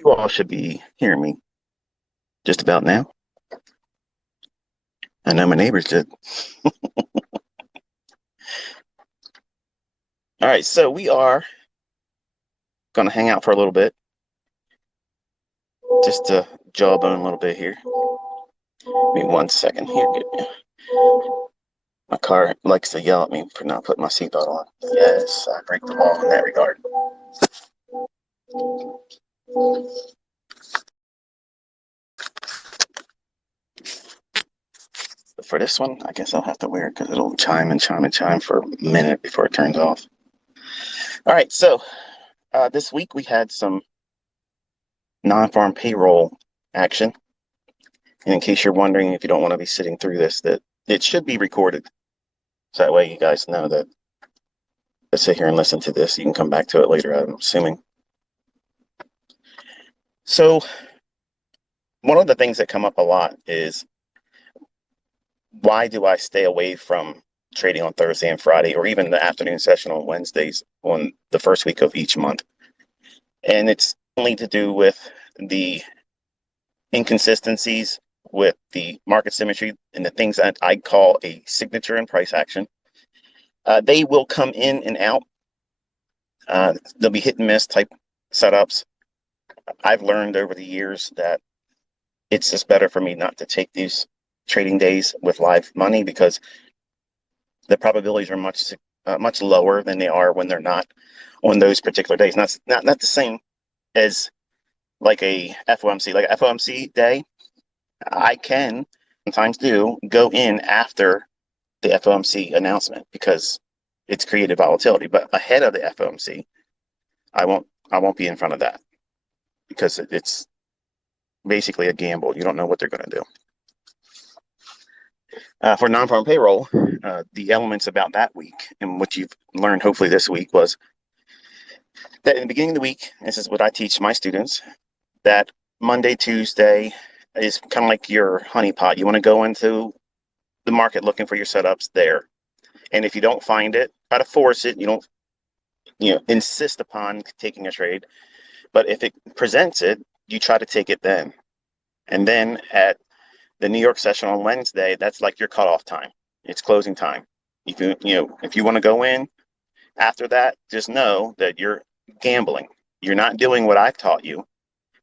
You all should be hearing me just about now. I know my neighbors did. All right, so we are going to hang out for a little bit, just to jawbone a little bit here. Give me 1 second here. My car likes to yell at me for not putting my seatbelt on. Yes, I break the law in that regard. But for this one, I guess I'll have to wear it because it'll chime and chime and chime for a minute before it turns off. All right, so this week we had some non-farm payroll action. And in case you're wondering, if you don't want to be sitting through this, that it should be recorded. So that way you guys know that let's sit here and listen to this. You can come back to it later, I'm assuming. So one of the things that come up a lot is, why do I stay away from trading on Thursday and Friday, or even the afternoon session on Wednesdays on the first week of each month? And it's only to do with the inconsistencies with the market symmetry and the things that I call a signature and price action. They will come in and out. They'll be hit and miss type setups. I've learned over the years that it's just better for me not to take these trading days with live money, because the probabilities are much lower than they are when they're not on those particular days. Not the same as like a FOMC. Like a FOMC day, I can sometimes go in after the FOMC announcement because it's created volatility. But ahead of the FOMC, I won't be in front of that, because it's basically a gamble. You don't know what they're going to do. For non-farm payroll, the elements about that week, and what you've learned hopefully this week, was that in the beginning of the week, this is what I teach my students, that Monday, Tuesday is kind of like your honeypot. You want to go into the market looking for your setups there. And if you don't find it, try to force it. You don't insist upon taking a trade. But if it presents it, you try to take it then. And then at the New York session on Wednesday, that's like your cutoff time. It's closing time. If you want to go in after that, just know that you're gambling. You're not doing what I've taught you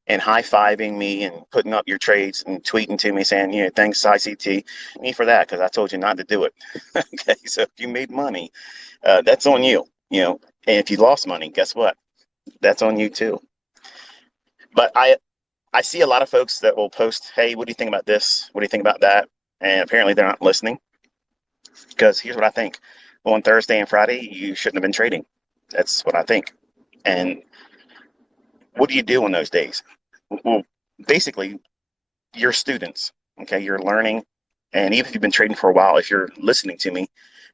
and high-fiving me and putting up your trades and tweeting to me saying, thanks ICT, me for that, because I told you not to do it. Okay, so if you made money, that's on you. And if you lost money, guess what? That's on you too. But I see a lot of folks that will post, hey, what do you think about this? What do you think about that? And apparently they're not listening, because here's what I think. On Thursday and Friday, you shouldn't have been trading. That's what I think. And what do you do on those days? Well, basically, you're students, okay? You're learning. And even if you've been trading for a while, if you're listening to me,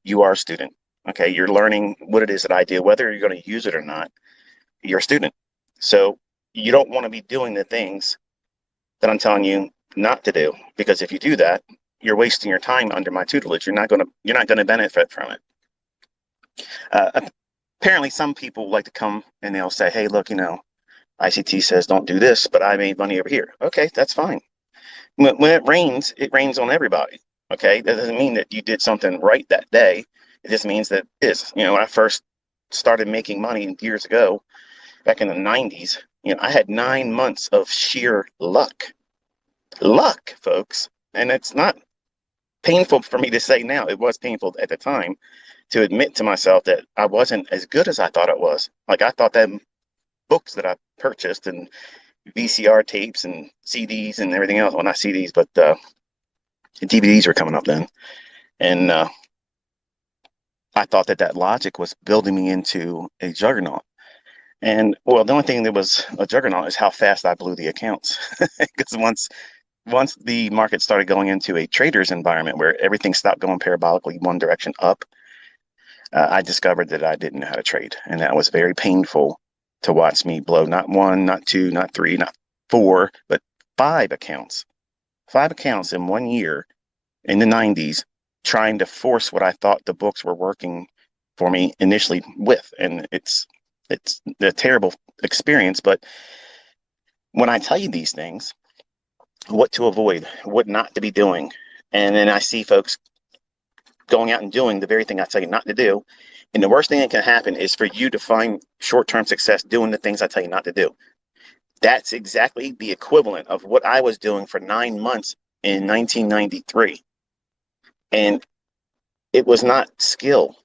you are a student, okay? You're learning what it is that I do, whether you're going to use it or not. You're a student. So you don't want to be doing the things that I'm telling you not to do, because if you do that, you're wasting your time under my tutelage. You're not going to benefit from it. Apparently, some people like to come and they'll say, hey, look, ICT says don't do this, but I made money over here. Okay, that's fine. When it rains on everybody. Okay, that doesn't mean that you did something right that day. It just means that when I first started making money years ago, back in the 90s, I had 9 months of sheer luck, folks. And it's not painful for me to say now. It was painful at the time to admit to myself that I wasn't as good as I thought it was. Like, I thought that books that I purchased and VCR tapes and CDs and everything else, well, not CDs, but DVDs were coming up then. And I thought that logic was building me into a juggernaut. And, well, the only thing that was a juggernaut is how fast I blew the accounts. Because once the market started going into a trader's environment where everything stopped going parabolically one direction up, I discovered that I didn't know how to trade. And that was very painful to watch me blow not 1, not 2, not 3, not 4, but 5 accounts. 5 accounts in 1 year in the 90s, trying to force what I thought the books were working for me initially with. And it's a terrible experience, but when I tell you these things, what to avoid, what not to be doing, and then I see folks going out and doing the very thing I tell you not to do. And the worst thing that can happen is for you to find short-term success doing the things I tell you not to do. That's exactly the equivalent of what I was doing for 9 months in 1993. And it was not skill,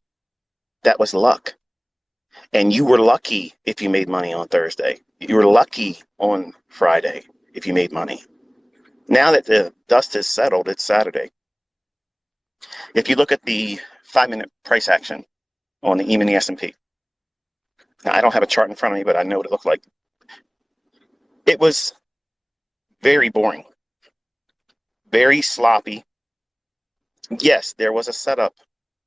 that was luck. And you were lucky if you made money on Thursday. You were lucky on Friday if you made money. Now that the dust has settled, it's Saturday. If you look at the 5-minute price action on the E-mini S&P, now I don't have a chart in front of me, but I know what it looked like. It was very boring, very sloppy. Yes, there was a setup.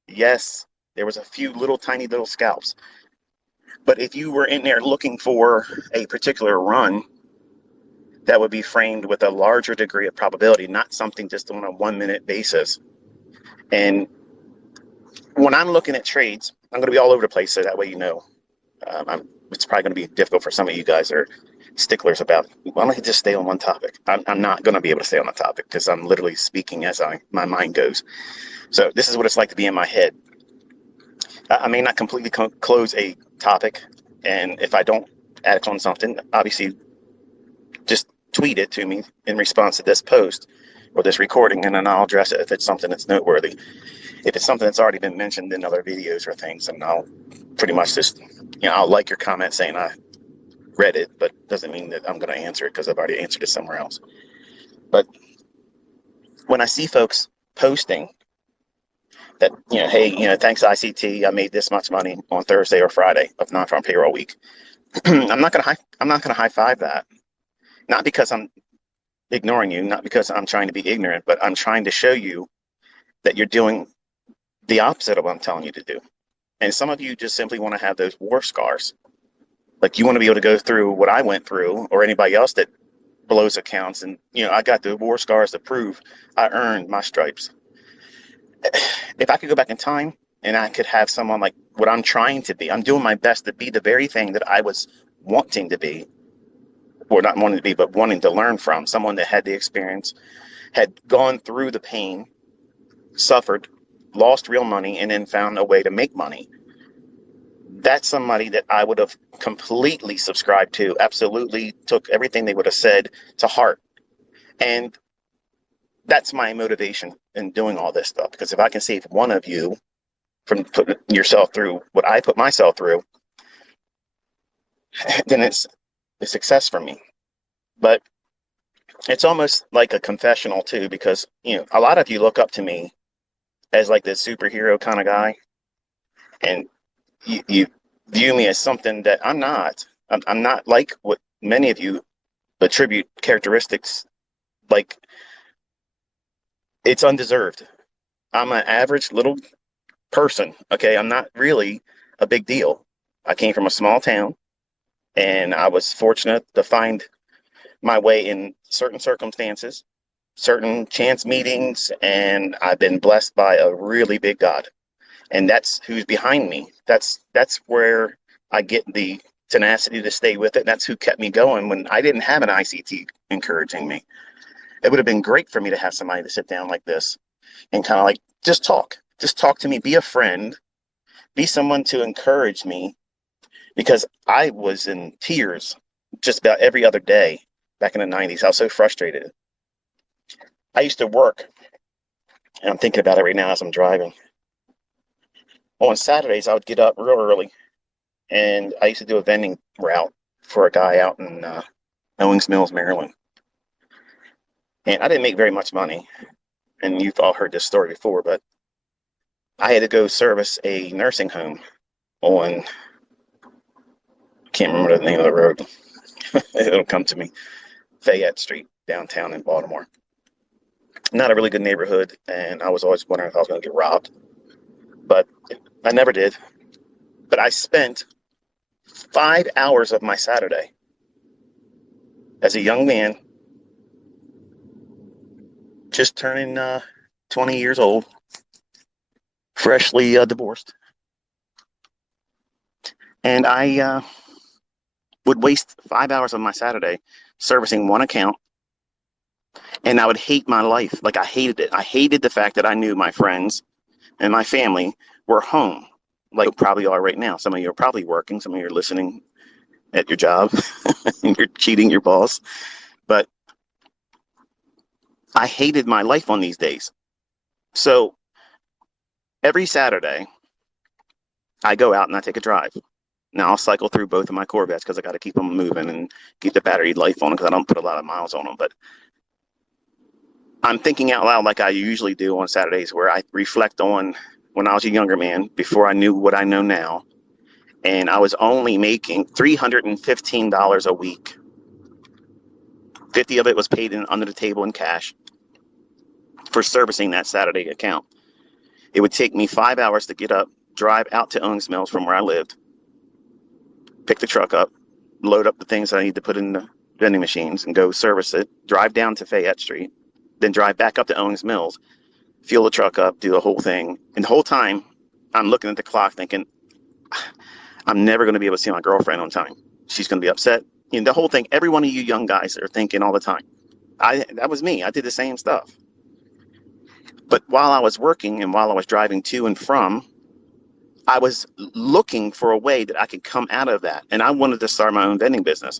Yes, there was a few little tiny little scalps. But if you were in there looking for a particular run, that would be framed with a larger degree of probability, not something just on a 1-minute basis. And when I'm looking at trades, I'm going to be all over the place, so that way you know. It's probably going to be difficult for some of you guys that are sticklers about, why don't you just stay on one topic? I'm not going to be able to stay on a topic because I'm literally speaking as my mind goes. So this is what it's like to be in my head. I may not completely close a topic, and if I don't act on something, obviously just tweet it to me in response to this post or this recording, and then I'll address it if it's something that's noteworthy. If it's something that's already been mentioned in other videos or things, and I'll pretty much just, I'll like your comment saying I read it, but doesn't mean that I'm going to answer it because I've already answered it somewhere else. But when I see folks posting that, hey, thanks ICT, I made this much money on Thursday or Friday of non-farm payroll week. I'm not going to high five that. Not because I'm ignoring you, not because I'm trying to be ignorant, but I'm trying to show you that you're doing the opposite of what I'm telling you to do. And some of you just simply want to have those war scars. Like you want to be able to go through what I went through, or anybody else that blows accounts, and I got the war scars to prove I earned my stripes. If I could go back in time and I could have someone like what I'm trying to be, I'm doing my best to be the very thing that I was wanting to be, or not wanting to be, but wanting to learn from, someone that had the experience, had gone through the pain, suffered, lost real money, and then found a way to make money. That's somebody that I would have completely subscribed to, absolutely took everything they would have said to heart. And that's my motivation in doing all this stuff, because if I can save one of you from putting yourself through what I put myself through, then it's a success for me. But it's almost like a confessional too, because a lot of you look up to me as like this superhero kind of guy, and you view me as something that I'm not. I'm not like what many of you attribute characteristics like. It's undeserved. I'm an average little person. Okay, I'm not really a big deal. I came from a small town, and I was fortunate to find my way in certain circumstances, certain chance meetings, and I've been blessed by a really big God. And that's who's behind me. That's where I get the tenacity to stay with it. That's who kept me going when I didn't have an ICT encouraging me. It would have been great for me to have somebody to sit down like this and kind of like just talk to me, be a friend, be someone to encourage me, because I was in tears just about every other day back in the 90s. I was so frustrated. I used to work, and I'm thinking about it right now as I'm driving. On Saturdays, I would get up real early, and I used to do a vending route for a guy out in Owings Mills, Maryland. And I didn't make very much money, and you've all heard this story before, but I had to go service a nursing home on, I can't remember the name of the road. It'll come to me. Fayette Street, downtown in Baltimore. Not a really good neighborhood, and I was always wondering if I was going to get robbed, but I never did. But I spent 5 hours of my Saturday as a young man, just turning 20 years old, freshly divorced. And I would waste 5 hours of my Saturday servicing one account, and I would hate my life. Like, I hated it. I hated the fact that I knew my friends and my family were home, like you probably are right now. Some of you are probably working, some of you are listening at your job and you're cheating your boss. But I hated my life on these days. So every Saturday, I go out and I take a drive. Now I'll cycle through both of my Corvettes because I got to keep them moving and keep the battery life on them because I don't put a lot of miles on them. But I'm thinking out loud like I usually do on Saturdays, where I reflect on when I was a younger man, before I knew what I know now. And I was only making $315 a week. 50 of it was paid in under the table in cash for servicing that Saturday account. It would take me 5 hours to get up, drive out to Owings Mills from where I lived, pick the truck up, load up the things I need to put in the vending machines and go service it, drive down to Fayette Street, then drive back up to Owings Mills, fuel the truck up, do the whole thing. And the whole time, I'm looking at the clock thinking, I'm never going to be able to see my girlfriend on time. She's going to be upset. You know, the whole thing, every one of you young guys are thinking all the time. That was me. I did the same stuff. But while I was working and while I was driving to and from, I was looking for a way that I could come out of that. And I wanted to start my own vending business.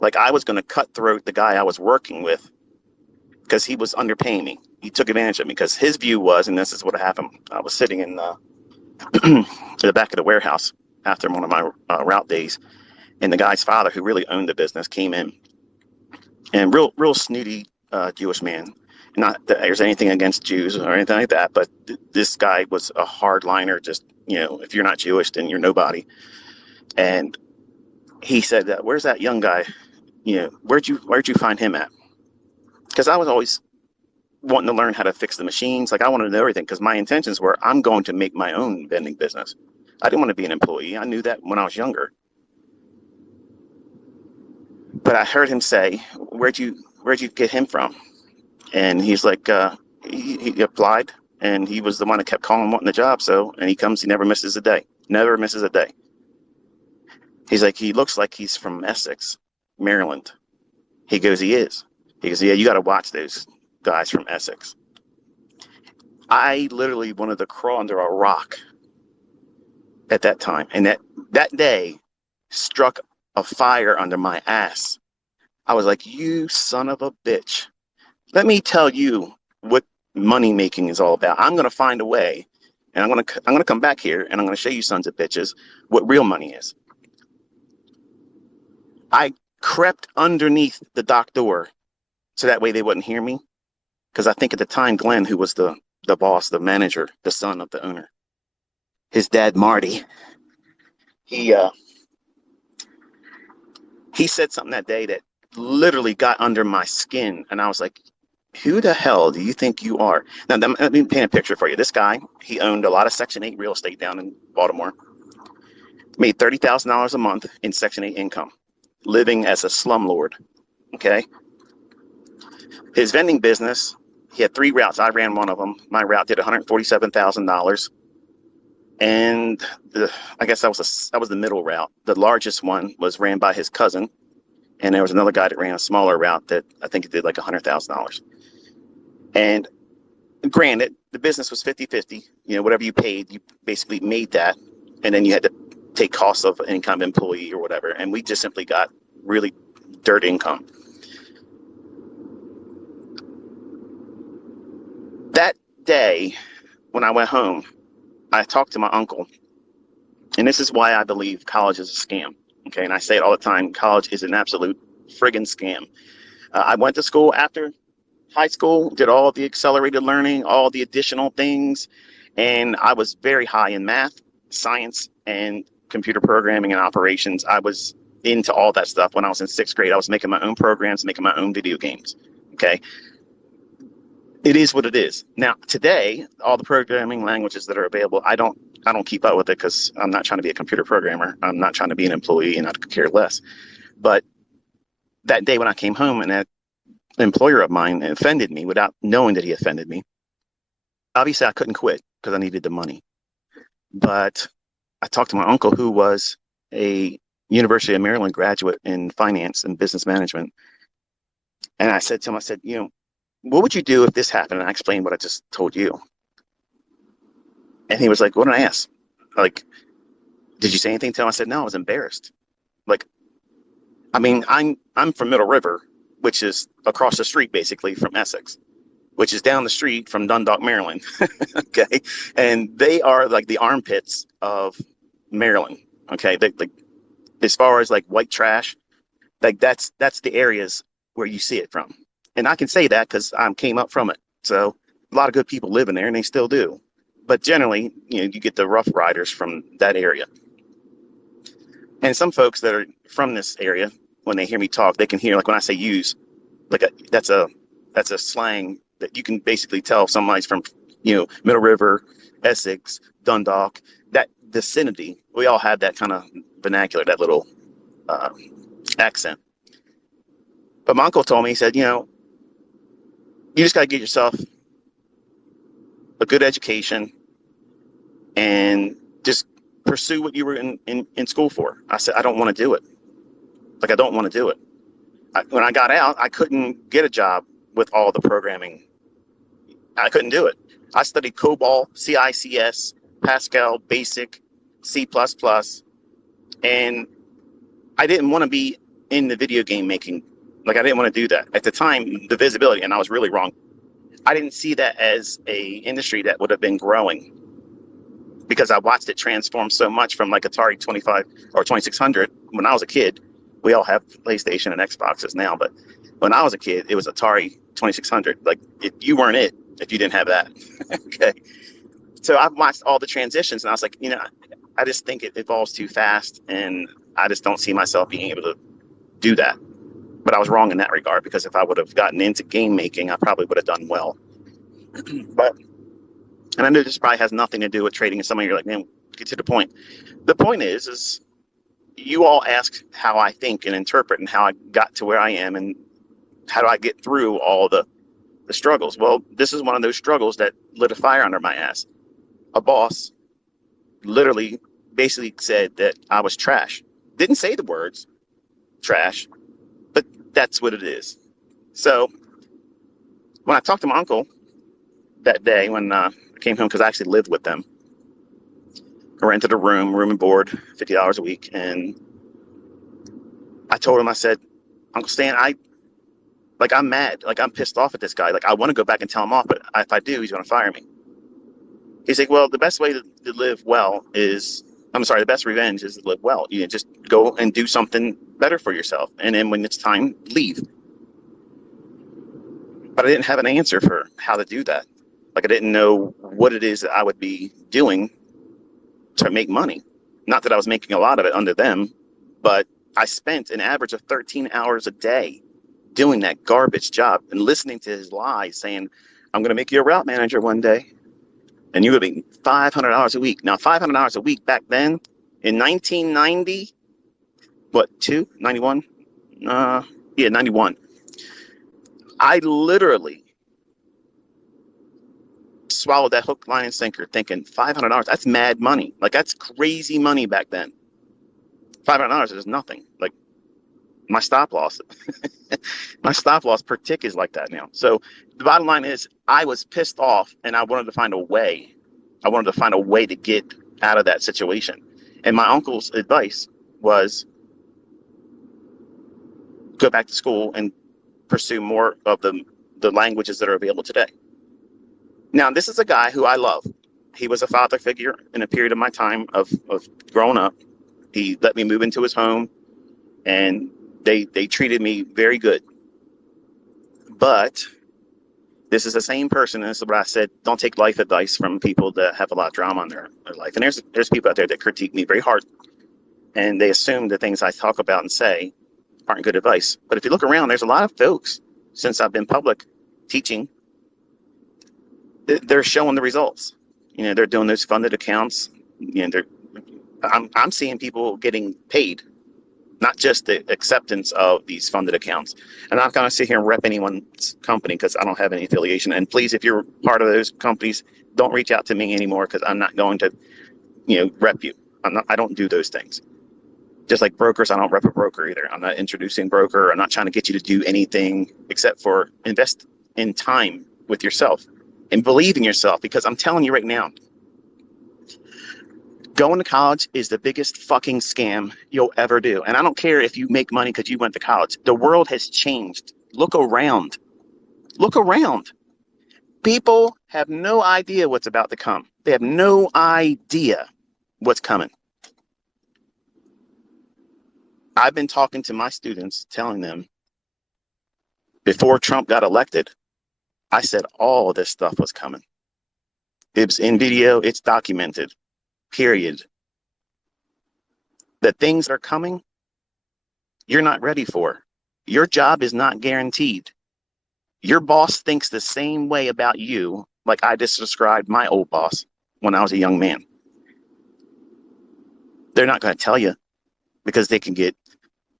Like, I was going to cutthroat the guy I was working with because he was underpaying me. He took advantage of me because his view was, and this is what happened. I was sitting in the back of the warehouse after one of my route days, and the guy's father, who really owned the business, came in, and real snooty Jewish man. Not that there's anything against Jews or anything like that, but this guy was a hardliner. Just, if you're not Jewish, then you're nobody. And he said, "Where's that young guy? Where'd you find him at?" Because I was always wanting to learn how to fix the machines. Like, I wanted to know everything because my intentions were, I'm going to make my own vending business. I didn't want to be an employee. I knew that when I was younger. But I heard him say, where'd you get him from? And he's like, he applied, and he was the one that kept calling wanting the job. So, and he comes, he never misses a day. Never misses a day. He's like, he looks like he's from Essex, Maryland. He goes, he is. He goes, yeah, you got to watch those guys from Essex. I literally wanted to crawl under a rock at that time. And that day struck a fire under my ass. I was like, you son of a bitch. Let me tell you what money making is all about. I'm going to find a way, and I'm going to come back here, and I'm going to show you sons of bitches what real money is. I crept underneath the dock door so that way they wouldn't hear me. Because I think at the time, Glenn, who was the boss, the manager, the son of the owner, his dad, Marty, he said something that day that literally got under my skin. And I was like, who the hell do you think you are? Now, let me paint a picture for you. This guy, he owned a lot of Section 8 real estate down in Baltimore, made $30,000 a month in Section 8 income, living as a slumlord, okay? His vending business, he had 3 routes. I ran one of them. My route did $147,000. And I guess that was the middle route. The largest one was ran by his cousin. And there was another guy that ran a smaller route that I think it did like $100,000. And granted, the business was 50-50. Whatever you paid, you basically made that. And then you had to take costs of any kind of employee or whatever. And we just simply got really dirt income. That day, when I went home, I talked to my uncle. And this is why I believe college is a scam. Okay. And I say it all the time. College is an absolute friggin' scam. I went to school after high school, did all the accelerated learning, all the additional things. And I was very high in math, science, and computer programming and operations. I was into all that stuff. When I was in 6th grade, I was making my own programs, making my own video games. Okay. It is what it is. Now, today, all the programming languages that are available, I don't keep up with it because I'm not trying to be a computer programmer. I'm not trying to be an employee, and I could care less. But that day when I came home and that employer of mine offended me without knowing that he offended me, obviously I couldn't quit because I needed the money. But I talked to my uncle, who was a University of Maryland graduate in finance and business management. And I said to him, I said, what would you do if this happened? And I explained what I just told you. And he was like, what did I ask? Like, did you say anything to him? I said, no, I was embarrassed. Like, I mean, I'm from Middle River, which is across the street, basically, from Essex, which is down the street from Dundalk, Maryland. Okay. And they are like the armpits of Maryland. Okay. Like, as far as like white trash, like that's the areas where you see it from. And I can say that because I came up from it. So a lot of good people live in there and they still do. But generally, you get the Rough Riders from that area. And some folks that are from this area, when they hear me talk, they can hear, like when I say use, like that's a slang that you can basically tell if somebody's from, Middle River, Essex, Dundalk, that vicinity. We all have that kind of vernacular, that little accent. But my uncle told me, he said, you just got to get yourself a good education and just pursue what you were in school for. I said, I don't want to do it. Like, I don't want to do it. When I got out, I couldn't get a job with all the programming. I couldn't do it. I studied COBOL, CICS, Pascal, Basic, C++, and I didn't want to be in the video game making. Like, I didn't want to do that. At the time, the visibility, and I was really wrong, I didn't see that as a industry that would have been growing, because I watched it transform so much from like Atari 25 or 2600 when I was a kid. We all have PlayStation and Xboxes now, but when I was a kid, it was Atari 2600. Like, if you weren't it, if you didn't have that. Okay. So I've watched all the transitions and I was like, I just think it evolves too fast and I just don't see myself being able to do that. But I was wrong in that regard, because if I would have gotten into game making, I probably would have done well. But, and I know this probably has nothing to do with trading, and some of you are like, man, get to the point. The point is you all ask how I think and interpret and how I got to where I am and how do I get through all the struggles. Well, this is one of those struggles that lit a fire under my ass. A boss literally basically said that I was trash. Didn't say the words trash, but that's what it is. So when I talked to my uncle that day when I came home, because I actually lived with them, I rented a room and board, $50 a week, and I told him, I said, Uncle Stan, I'm mad. Like, I'm pissed off at this guy. Like, I want to go back and tell him off, but if I do, he's going to fire me. He's like, well, the best way to live well is, the best revenge is to live well. Just go and do something better for yourself. And then when it's time, leave. But I didn't have an answer for how to do that. Like, I didn't know what it is that I would be doing to make money. Not that I was making a lot of it under them, but I spent an average of 13 hours a day doing that garbage job and listening to his lies, saying, I'm going to make you a route manager one day and you would be $500 a week. Now, $500 a week back then in 1990, 91? 91. I literally swallowed that hook, line, and sinker thinking $500, that's mad money. Like, that's crazy money back then. $500 is nothing. Like, my stop loss per tick is like that now. So the bottom line is I was pissed off and I wanted to find a way. I wanted to find a way to get out of that situation. And my uncle's advice was go back to school and pursue more of the languages that are available today. Now, this is a guy who I love. He was a father figure in a period of my time of growing up. He let me move into his home and they treated me very good. But this is the same person, and this is what I said, don't take life advice from people that have a lot of drama in their life. And there's people out there that critique me very hard, and they assume the things I talk about and say aren't good advice. But if you look around, there's a lot of folks, since I've been public teaching, they're showing the results. They're doing those funded accounts. I'm seeing people getting paid, not just the acceptance of these funded accounts. And I'm not going to sit here and rep anyone's company because I don't have any affiliation. And please, if you're part of those companies, don't reach out to me anymore because I'm not going to, rep you. I don't do those things. Just like brokers, I don't rep a broker either. I'm not introducing broker. I'm not trying to get you to do anything except for invest in time with yourself and believe in yourself, because I'm telling you right now, going to college is the biggest fucking scam you'll ever do. And I don't care if you make money because you went to college. The world has changed. Look around. Look around. People have no idea what's about to come. They have no idea what's coming. I've been talking to my students, telling them before Trump got elected, I said all of this stuff was coming. It's in video, it's documented, period. The things that are coming, you're not ready for. Your job is not guaranteed. Your boss thinks the same way about you, like I just described my old boss when I was a young man. They're not going to tell you because they can get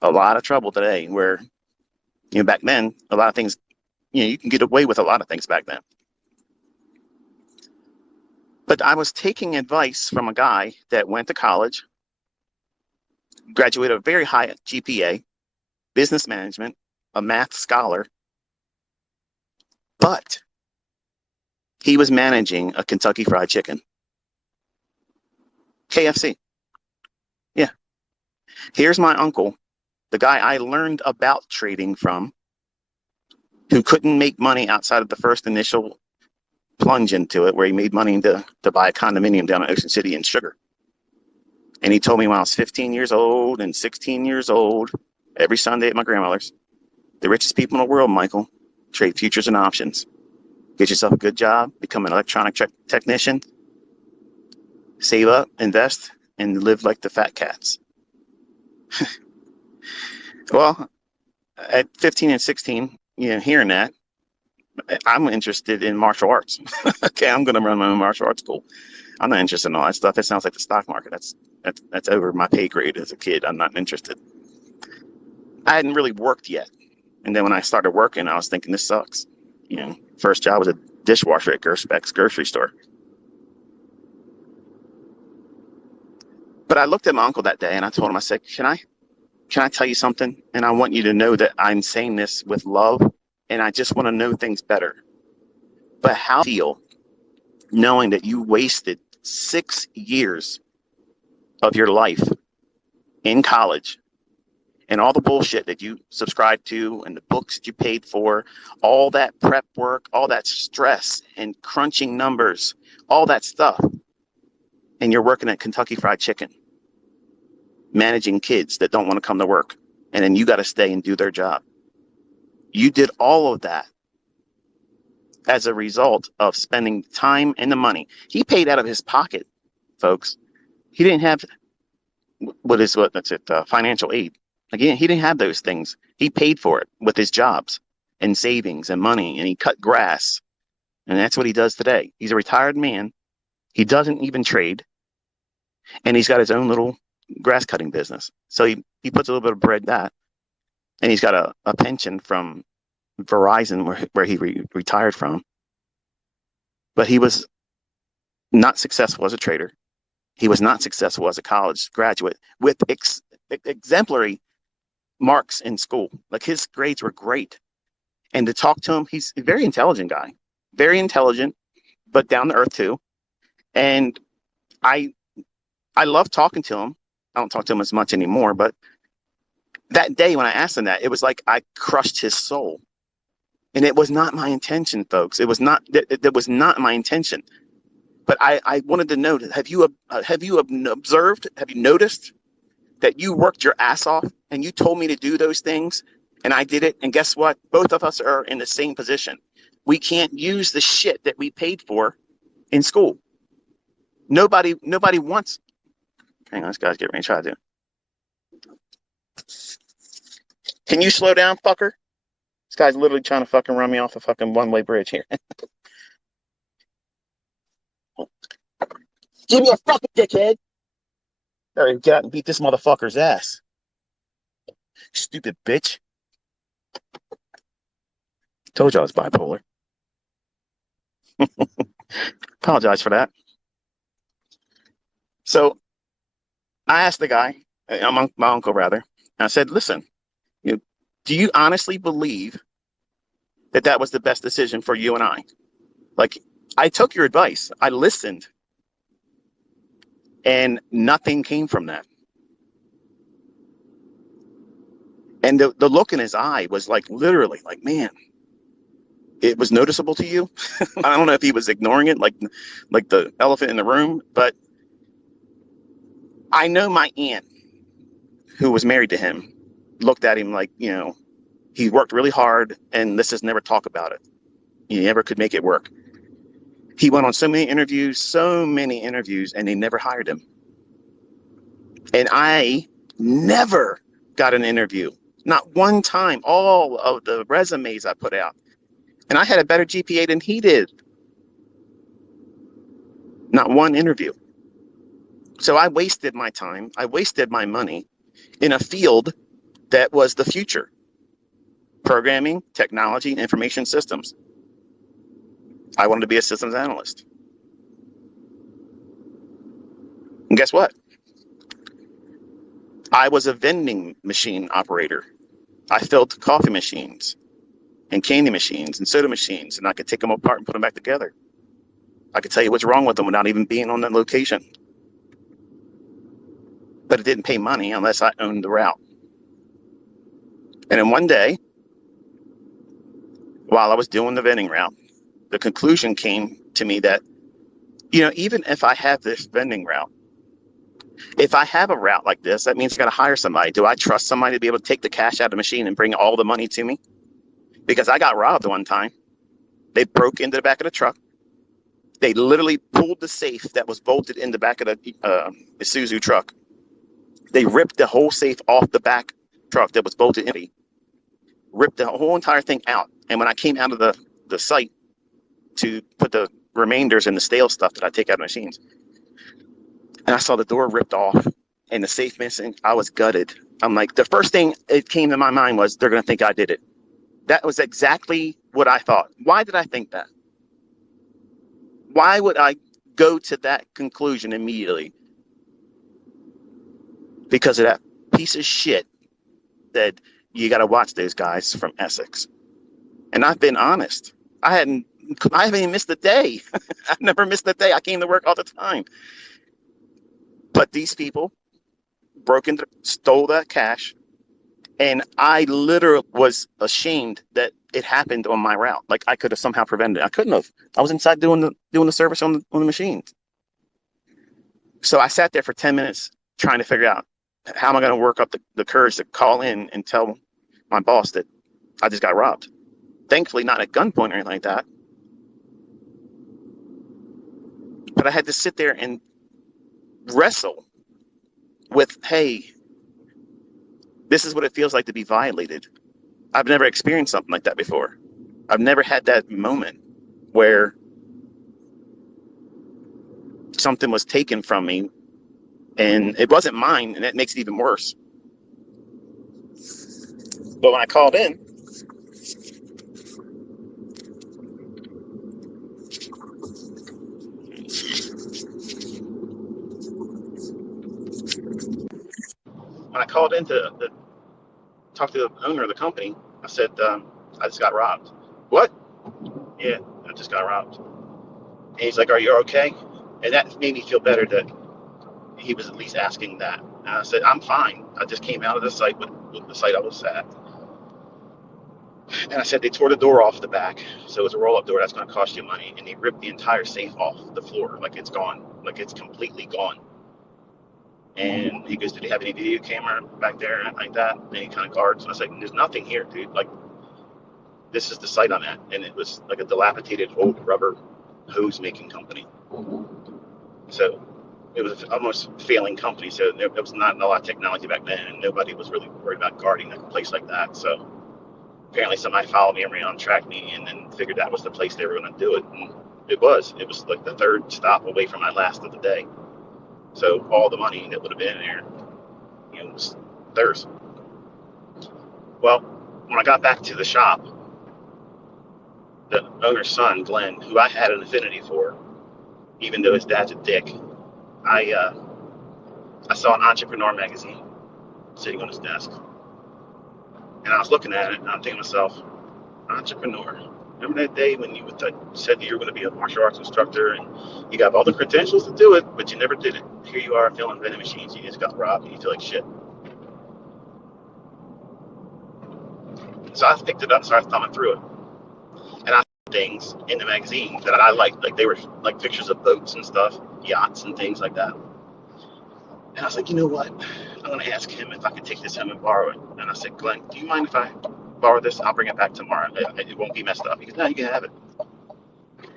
a lot of trouble today, where, back then, a lot of things, you can get away with a lot of things back then. But I was taking advice from a guy that went to college, graduated a very high GPA, business management, a math scholar, but he was managing a Kentucky Fried Chicken. KFC. Yeah. Here's my uncle, the guy I learned about trading from, who couldn't make money outside of the first initial plunge into it, where he made money to buy a condominium down in Ocean City in Sugar. And he told me when I was 15 years old and 16 years old, every Sunday at my grandmother's, the richest people in the world, Michael, trade futures and options. Get yourself a good job, become an electronic technician, save up, invest, and live like the fat cats. Well, at 15 and 16, hearing that, I'm interested in martial arts. Okay, I'm going to run my own martial arts school. I'm not interested in all that stuff. It sounds like the stock market. That's over my pay grade as a kid. I'm not interested. I hadn't really worked yet. And then when I started working, I was thinking, this sucks. First job was a dishwasher at Gerspec's grocery store. But I looked at my uncle that day and I told him, I said, can I tell you something? And I want you to know that I'm saying this with love, and I just want to know things better. But how do you feel knowing that you wasted 6 years of your life in college, and all the bullshit that you subscribed to and the books that you paid for, all that prep work, all that stress and crunching numbers, all that stuff, and you're working at Kentucky Fried Chicken, managing kids that don't want to come to work, and then you got to stay and do their job. You did all of that as a result of spending time and the money. He paid out of his pocket, folks. He didn't have financial aid. Again, he didn't have those things. He paid for it with his jobs and savings and money, and he cut grass. And that's what he does today. He's a retired man. He doesn't even trade. And he's got his own little grass cutting business. So he puts a little bit of bread in that. And he's got a pension from Verizon where he retired from. But he was not successful as a trader. He was not successful as a college graduate with exemplary marks in school. Like, his grades were great. And to talk to him, he's a very intelligent guy, very intelligent, but down to earth too. And I love talking to him. I don't talk to him as much anymore, but that day when I asked him that, it was like I crushed his soul. And it was not my intention, folks. It was not not my intention. But I wanted to know, have you observed, have you noticed that you worked your ass off and you told me to do those things and I did it? And guess what? Both of us are in the same position. We can't use the shit that we paid for in school. Nobody wants. Hang on, this guy's getting ready to try to do. Can you slow down, fucker? This guy's literally trying to fucking run me off a fucking one-way bridge here. Give me a fucking dickhead. All right, get out and beat this motherfucker's ass. Stupid bitch. Told you I was bipolar. Apologize for that. So I asked the guy, my uncle rather. And I said, listen, you know, do you honestly believe that that was the best decision for you and I? Like, I took your advice, I listened, and nothing came from that. And the look in his eye was like literally like, man, it was noticeable to you. I don't know if he was ignoring it, like the elephant in the room, but I know my aunt, who was married to him, looked at him like, you know, he worked really hard and let's just never talk about it. He never could make it work. He went on so many interviews, and they never hired him. And I never got an interview, not one time, all of the resumes I put out. And I had a better GPA than he did. Not one interview. So I wasted my time. I wasted my money in a field that was the future: programming, technology, and information systems. I wanted to be a systems analyst. And guess what? I was a vending machine operator. I filled coffee machines and candy machines and soda machines, and I could take them apart and put them back together. I could tell you what's wrong with them without even being on that location. But it didn't pay money unless I owned the route. And then one day, while I was doing the vending route, the conclusion came to me that, you know, even if I have this vending route, if I have a route like this, that means I got to hire somebody. Do I trust somebody to be able to take the cash out of the machine and bring all the money to me? Because I got robbed one time. They broke into the back of the truck. They literally pulled the safe that was bolted in the back of the Isuzu truck. They ripped the whole safe off the back truck that was bolted in, ripped the whole entire thing out. And when I came out of the site to put the remainders and the stale stuff that I take out of machines, and I saw the door ripped off and the safe missing, I was gutted. I'm like, the first thing it came to my mind was, they're going to think I did it. That was exactly what I thought. Why did I think that? Why would I go to that conclusion immediately? Because of that piece of shit that you got to watch those guys from Essex. And I've been honest. I haven't even missed a day. I've never missed a day. I came to work all the time. But these people broke into, stole that cash, and I literally was ashamed that it happened on my route. Like, I could have somehow prevented it. I couldn't have. I was inside doing the service on the machines. So I sat there for 10 minutes trying to figure out, how am I going to work up the courage to call in and tell my boss that I just got robbed? Thankfully, not at gunpoint or anything like that. But I had to sit there and wrestle with, hey, this is what it feels like to be violated. I've never experienced something like that before. I've never had that moment where something was taken from me and it wasn't mine, and that makes it even worse. But when I called in, to talk to the owner of the company, I said, I just got robbed. What? Yeah, I just got robbed. And he's like, are you okay? And that made me feel better that he was at least asking that. And I said, I'm fine. I just came out of the site with the site I was at. And I said, they tore the door off the back. So it's a roll-up door. That's going to cost you money. And they ripped the entire safe off the floor. Like, it's gone. Like, it's completely gone. And he goes, did he have any video camera back there and like that? Any kind of guards? And I was like, there's nothing here, dude. Like, this is the site I'm at. And it was like a dilapidated old rubber hose making company. So it was almost a failing company. So there was not a lot of technology back then, and nobody was really worried about guarding a place like that. So apparently somebody followed me around, tracked me, and then figured that was the place they were going to do it. And it was like the third stop away from my last of the day. So all the money that would have been in there, you know, was theirs. Well, when I got back to the shop, the owner's son, Glenn, who I had an affinity for, even though his dad's a dick, I saw an Entrepreneur magazine, sitting on his desk. And I was looking at it, and I'm thinking to myself, entrepreneur. Remember that day when you said that you were going to be a martial arts instructor and you got all the credentials to do it, but you never did it. Here you are filling vending machines. You just got robbed and you feel like shit. So I picked it up and started thumbing through it. And I saw things in the magazine that I liked. Like they were like pictures of boats and stuff, yachts and things like that. And I was like, you know what? I'm going to ask him if I could take this home and borrow it. And I said, Glenn, do you mind if I borrow this? I'll bring it back tomorrow. It won't be messed up. He goes, no, you can have it.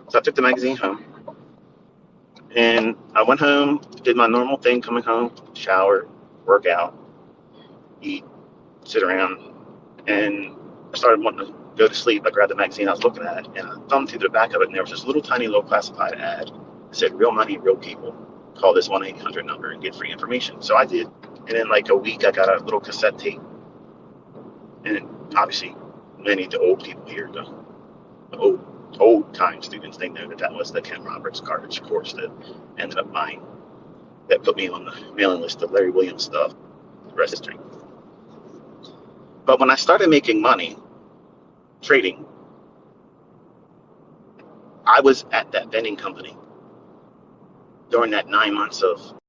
So I took the magazine home. And I went home, did my normal thing, coming home, shower, work out, eat, sit around, and I started wanting to go to sleep. I grabbed the magazine, I was looking at it, and I thumbed through the back of it, and there was this little tiny low classified ad that said, real money, real people. Call this 1-800 number and get free information. So I did. And in like a week, I got a little cassette tape. And obviously, many of the old people here, the old time students, they know that was the Ken Roberts Cartridge course that ended up buying, that put me on the mailing list of Larry Williams stuff. The rest is history. But when I started making money trading, I was at that vending company during that 9 months of.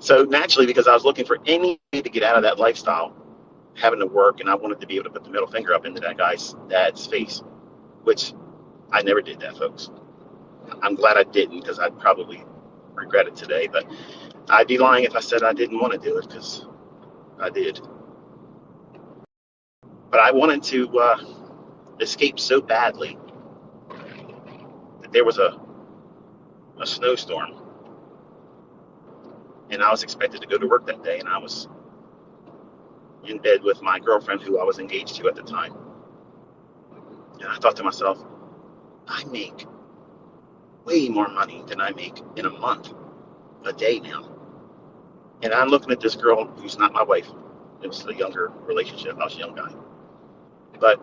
So naturally, because I was looking for any way to get out of that lifestyle, having to work, and I wanted to be able to put the middle finger up into that guy's dad's face, which I never did that, folks. I'm glad I didn't, because I'd probably regret it today, but I'd be lying if I said I didn't want to do it, because I did. But I wanted to escape so badly that there was a snowstorm, and I was expected to go to work that day, and I was in bed with my girlfriend, who I was engaged to at the time. And I thought to myself, I make way more money than I make in a month, a day now. And I'm looking at this girl who's not my wife. It was a younger relationship. I was a young guy. But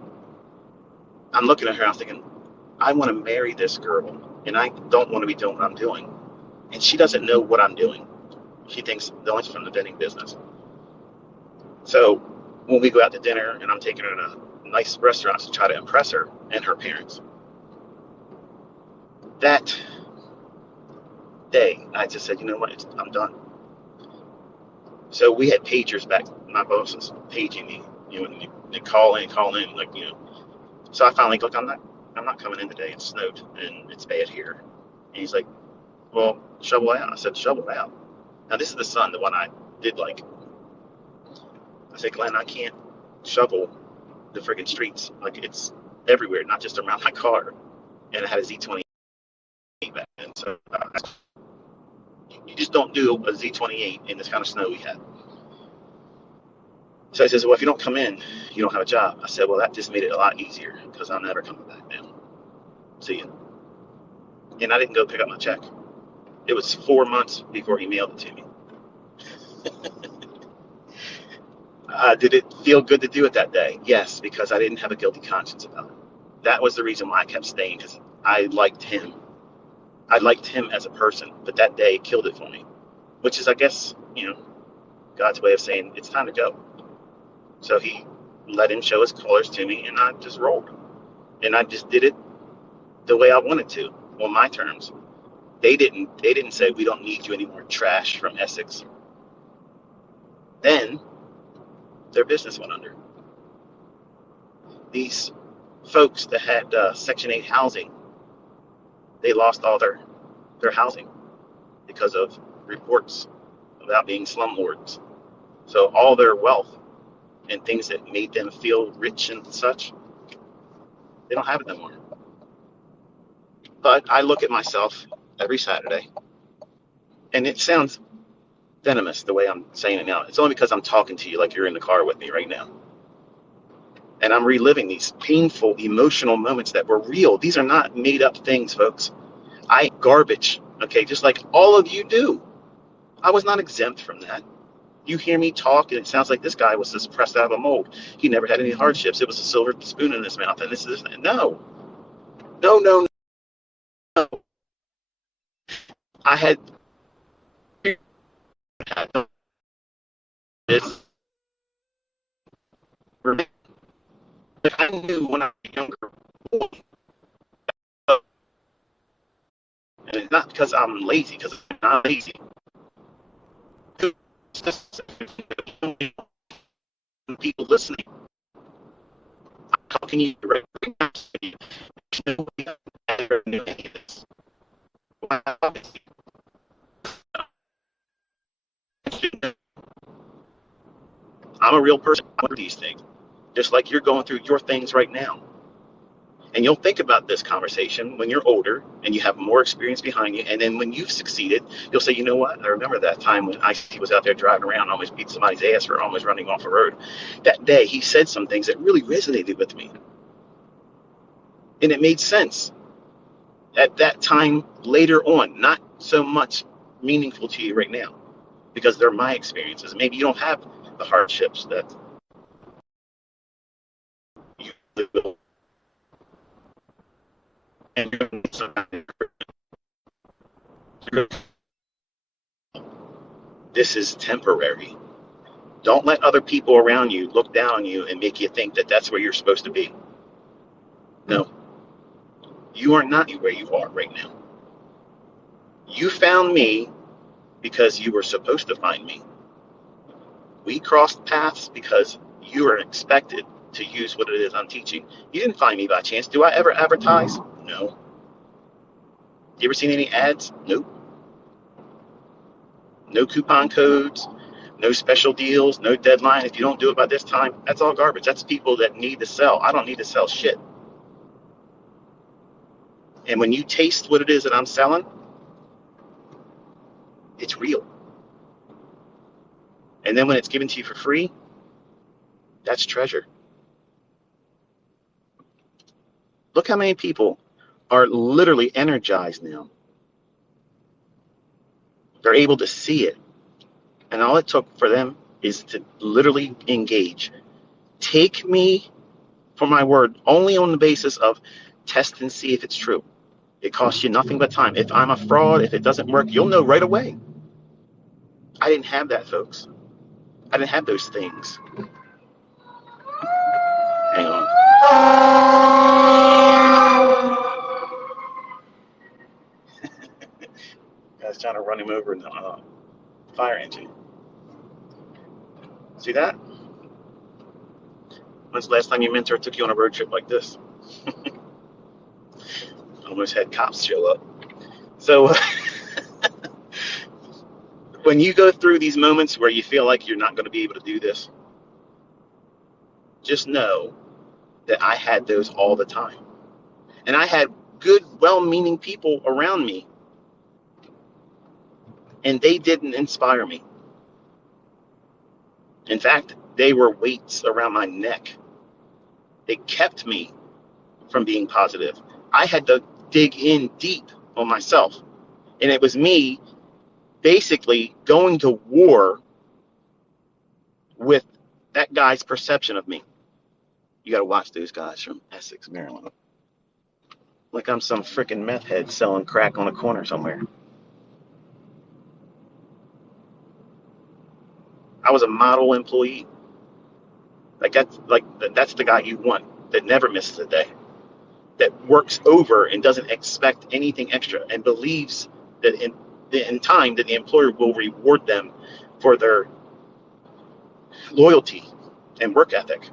I'm looking at her, I'm thinking, I want to marry this girl, and I don't want to be doing what I'm doing. And she doesn't know what I'm doing. She thinks the only from the vending business. So when we go out to dinner and I'm taking her to nice restaurants to try to impress her and her parents, that day I just said, you know what, I'm done. So we had pagers back. My boss was paging me, and you call in, like, So I finally look, I'm not coming in today. It snowed and it's bad here. And he's like, well, shovel out. I said, shovel out. Now this is the son, the one I did like. I said, Glenn, I can't shovel the friggin' streets. Like, it's everywhere, not just around my car. And I had a Z28 back then. So you just don't do a Z28 in this kind of snow we had. So he says, well, if you don't come in, you don't have a job. I said, well, that just made it a lot easier, because I'm never coming back down. See you. And I didn't go pick up my check. It was 4 months before he mailed it to me. Did it feel good to do it that day? Yes, because I didn't have a guilty conscience about it. That was the reason why I kept staying, because I liked him. I liked him as a person, but that day killed it for me, which is, I guess, God's way of saying it's time to go. So he let him show his colors to me, and I just rolled. And I just did it the way I wanted to, on my terms. They didn't say, we don't need you anymore, trash from Essex. Then their business went under. These folks that had Section 8 housing, they lost all their housing because of reports about being slumlords. So all their wealth and things that made them feel rich and such, they don't have it anymore. But I look at myself every Saturday, and it sounds venomous the way I'm saying it now. It's only because I'm talking to you like you're in the car with me right now. And I'm reliving these painful, emotional moments that were real. These are not made up things, folks. I garbage, okay, just like all of you do. I was not exempt from that. You hear me talk, and it sounds like this guy was just pressed out of a mold. He never had any hardships. It was a silver spoon in his mouth, and this is no. I had If I knew when I was younger, and it's not because I'm lazy, because I'm not lazy. People listening, how can you recognize me? I'm a real person. I'm through these things, just like you're going through your things right now. And you'll think about this conversation when you're older and you have more experience behind you. And then when you've succeeded, you'll say, you know what? I remember that time when ICT was out there driving around, almost beat somebody's ass for almost running off a road. That day, he said some things that really resonated with me. And it made sense at that time later on, not so much meaningful to you right now because they're my experiences. Maybe you don't have the hardships that you live with. And this is temporary. Don't let other people around you look down on you and make you think that that's where you're supposed to be. No, you are not where you are right now. You found me because you were supposed to find me. We crossed paths because you are expected to use what it is I'm teaching. You didn't find me by chance. Do I ever advertise? No. You ever seen any ads? Nope. No coupon codes, no special deals, no deadline. If you don't do it by this time, that's all garbage. That's people that need to sell. I don't need to sell shit. And when you taste what it is that I'm selling, it's real. And then when it's given to you for free, that's treasure. Look how many people are literally energized now. They're able to see it. And all it took for them is to literally engage. Take me for my word only on the basis of test and see if it's true. It costs you nothing but time. If I'm a fraud, if it doesn't work, you'll know right away. I didn't have that, folks. I didn't have those things. Hang on. Guy's trying to run him over in the fire engine. See that? When's the last time your mentor took you on a road trip like this? Almost had cops show up. So when you go through these moments where you feel like you're not going to be able to do this, just know that I had those all the time. And I had good, well-meaning people around me, and they didn't inspire me. In fact, they were weights around my neck. They kept me from being positive. I had to dig in deep on myself. And it was me basically going to war with that guy's perception of me. You got to watch those guys from Essex, Maryland. Like I'm some freaking meth head selling crack on a corner somewhere. I was a model employee. That's the guy you want that never misses a day, that works over and doesn't expect anything extra and believes that in time that the employer will reward them for their loyalty and work ethic.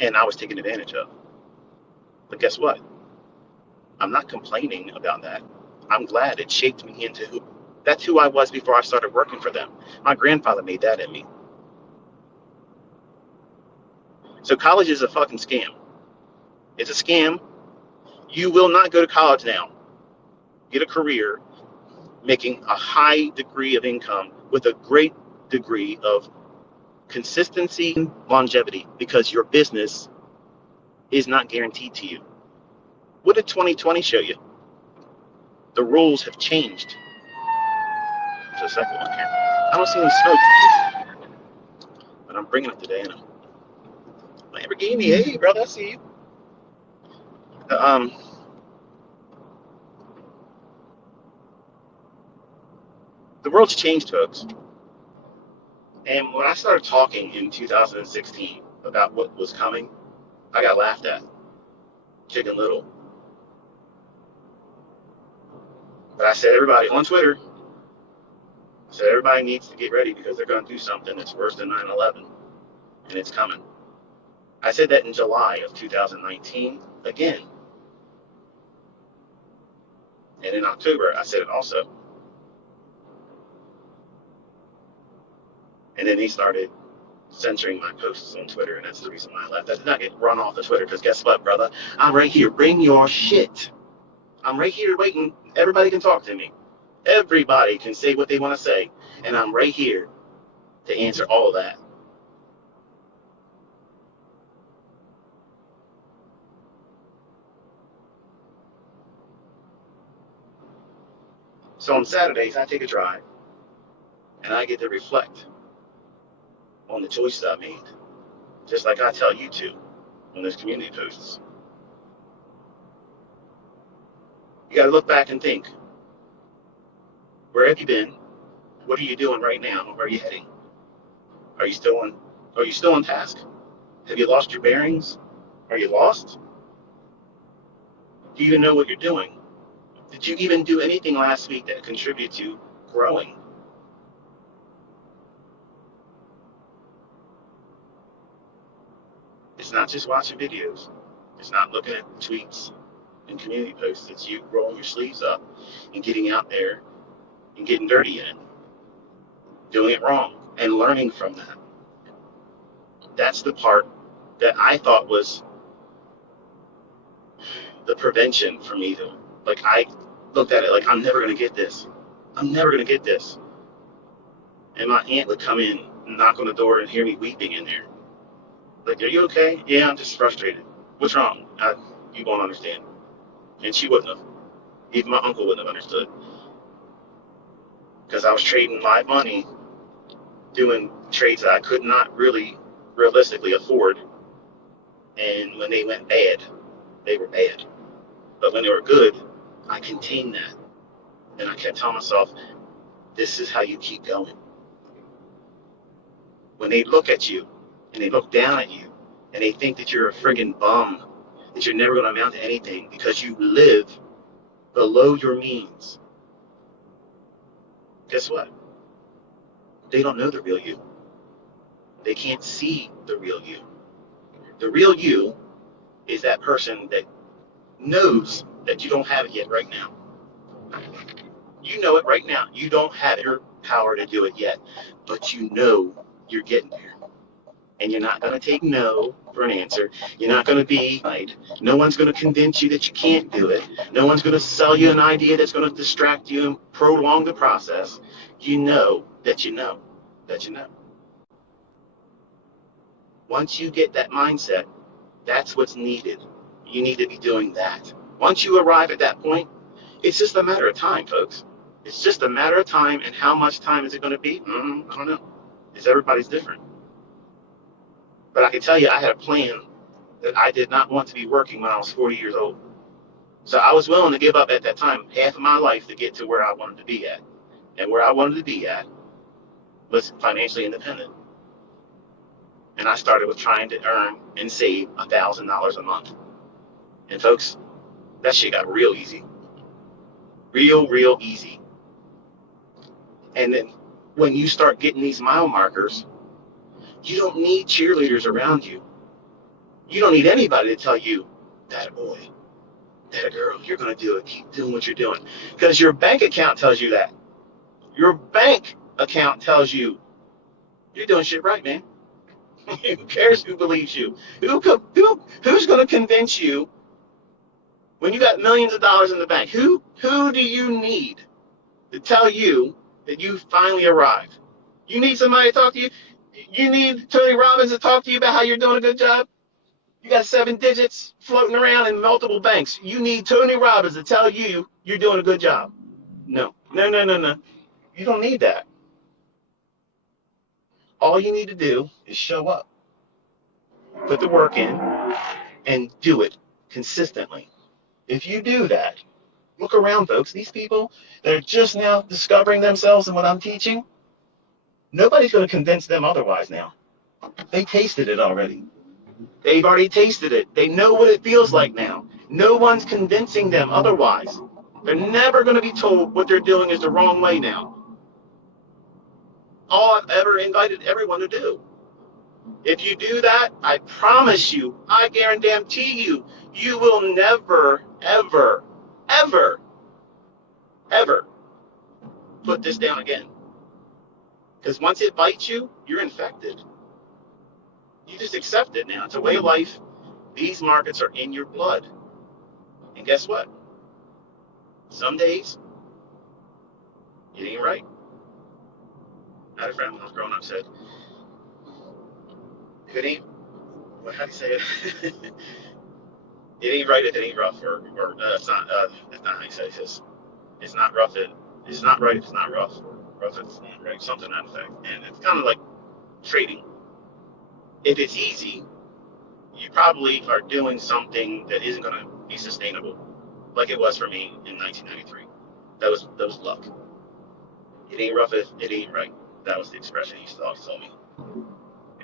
And I was taken advantage of. But guess what? I'm not complaining about that. I'm glad it shaped me into that's who I was before I started working for them. My grandfather made that in me. So college is a fucking scam. It's a scam. You will not go to college now, get a career, making a high degree of income with a great degree of consistency and longevity because your business is not guaranteed to you. What did 2020 show you? The rules have changed. There's a second one here. I don't see any smoke, but I'm bringing it today. And Lamborghini, hey brother, I see you. Um, the world's changed, folks. And when I started talking in 2016, about what was coming, I got laughed at. Chicken Little. But I said, everybody on Twitter, I said, everybody needs to get ready because they're going to do something that's worse than 9/11, and it's coming. I said that in July of 2019 again. And in October, I said it also. And then he started censoring my posts on Twitter, and that's the reason why I left. I did not get run off the Twitter because guess what, brother? I'm right here. Bring your shit. I'm right here waiting. Everybody can talk to me. Everybody can say what they want to say, and I'm right here to answer all of that. So on Saturdays, I take a drive, and I get to reflect on the choices I made, just like I tell you to on those community posts. You got to look back and think, where have you been? What are you doing right now? Where are you heading? Are you still on task? Have you lost your bearings? Are you lost? Do you even know what you're doing? Did you even do anything last week that contributed to growing? It's not just watching videos. It's not looking at tweets and community posts. It's you rolling your sleeves up and getting out there and getting dirty in it, doing it wrong, and learning from that. That's the part that I thought was the prevention for me, though. Like, I looked at it like, I'm never going to get this. I'm never going to get this. And my aunt would come in, knock on the door, and hear me weeping in there. Like, are you okay? Yeah, I'm just frustrated. What's wrong? You won't understand. And she wouldn't have. Even my uncle wouldn't have understood. Because I was trading live money, doing trades that I could not really realistically afford. And when they went bad, they were bad. But when they were good, I contained that. And I kept telling myself, this is how you keep going. When they look at you and they look down at you and they think that you're a friggin' bum, that you're never going to amount to anything because you live below your means, guess what? They don't know the real you. They can't see the real you. The real you is that person that knows that you don't have it yet right now. You know it right now. You don't have your power to do it yet, but you know you're getting there. And you're not going to take no for an answer. You're not going to be right. No one's going to convince you that you can't do it. No one's going to sell you an idea that's going to distract you and prolong the process. You know that you know that you know. Once you get that mindset, that's what's needed. You need to be doing that. Once you arrive at that point, it's just a matter of time, folks. It's just a matter of time, and how much time is it going to be? I don't know. It's everybody's different. But I can tell you, I had a plan that I did not want to be working when I was 40 years old. So I was willing to give up at that time half of my life to get to where I wanted to be at. And where I wanted to be at was financially independent. And I started with trying to earn and save $1,000 a month. And folks, that shit got real easy. Real easy. And then when you start getting these mile markers, you don't need cheerleaders around you. You don't need anybody to tell you, that boy, that girl, you're going to do it. Keep doing what you're doing. Because your bank account tells you that. Your bank account tells you, you're doing shit right, man. Who cares who believes you? Who's going to convince you when you got millions of dollars in the bank? Who do you need to tell you that you finally arrived? You need somebody to talk to you? You need Tony Robbins to talk to you about how you're doing a good job? You got 7 digits floating around in multiple banks. You need Tony Robbins to tell you you're doing a good job. No. You don't need that. All you need to do is show up, put the work in, and do it consistently. If you do that, look around, folks. These people that are just now discovering themselves in what I'm teaching, nobody's going to convince them otherwise now. They tasted it already. They've already tasted it. They know what it feels like now. No one's convincing them otherwise. They're never going to be told what they're doing is the wrong way now. All I've ever invited everyone to do. If you do that, I promise you, I guarantee you, you will never, ever, ever, ever put this down again. Because once it bites you, you're infected. You just accept it now. It's a way of life. These markets are in your blood. And guess what? Some days, it ain't right. I had a friend when I was growing up said, it ain't, well, how do you say it? It ain't right if it ain't rough, or that's not how you say it. It's not rough, it's not right if it's not rough, or rough if it's not right, something to that effect. And it's kind of like trading. If it's easy, you probably are doing something that isn't going to be sustainable, like it was for me in 1993. That was luck. It ain't rough if it ain't right. That was the expression he used to always tell me.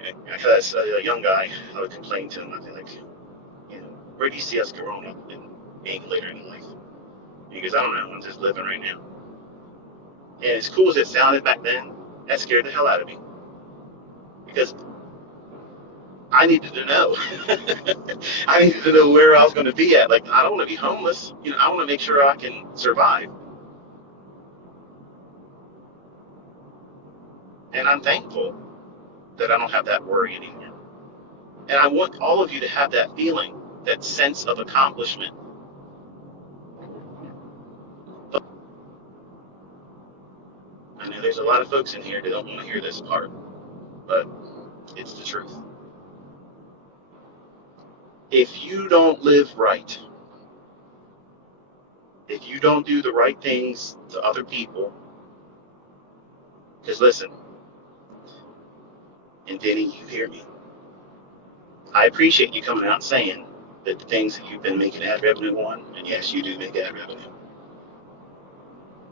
And as a young guy, I would complain to him. I'd be like, where do you see us growing up and being later in life? And he goes, I don't know. I'm just living right now. And as cool as it sounded back then, that scared the hell out of me, because I needed to know. I needed to know where I was going to be at. Like, I don't want to be homeless. I want to make sure I can survive. And I'm thankful that I don't have that worry anymore. And I want all of you to have that feeling, that sense of accomplishment. But I know there's a lot of folks in here that don't want to hear this part, but it's the truth. If you don't live right, if you don't do the right things to other people, because listen, and Denny, you hear me. I appreciate you coming out and saying that the things that you've been making ad revenue on, and yes, you do make ad revenue.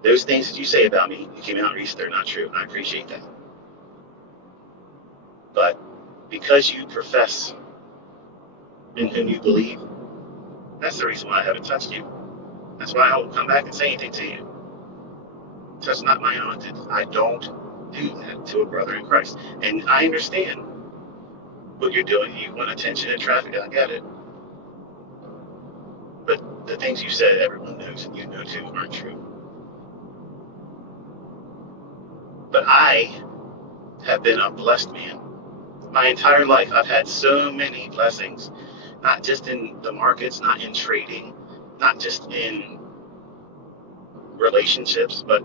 Those things that you say about me, you came out and researched, they're not true. I appreciate that. But because you profess in whom you believe, that's the reason why I haven't touched you. That's why I won't come back and say anything to you. Touch not my anointed. I don't do that to a brother in Christ. And I understand what you're doing. You want attention and traffic. I get it. But the things you said, everyone knows, and you know too, aren't true. But I have been a blessed man. My entire life, I've had so many blessings, not just in the markets, not in trading, not just in relationships, but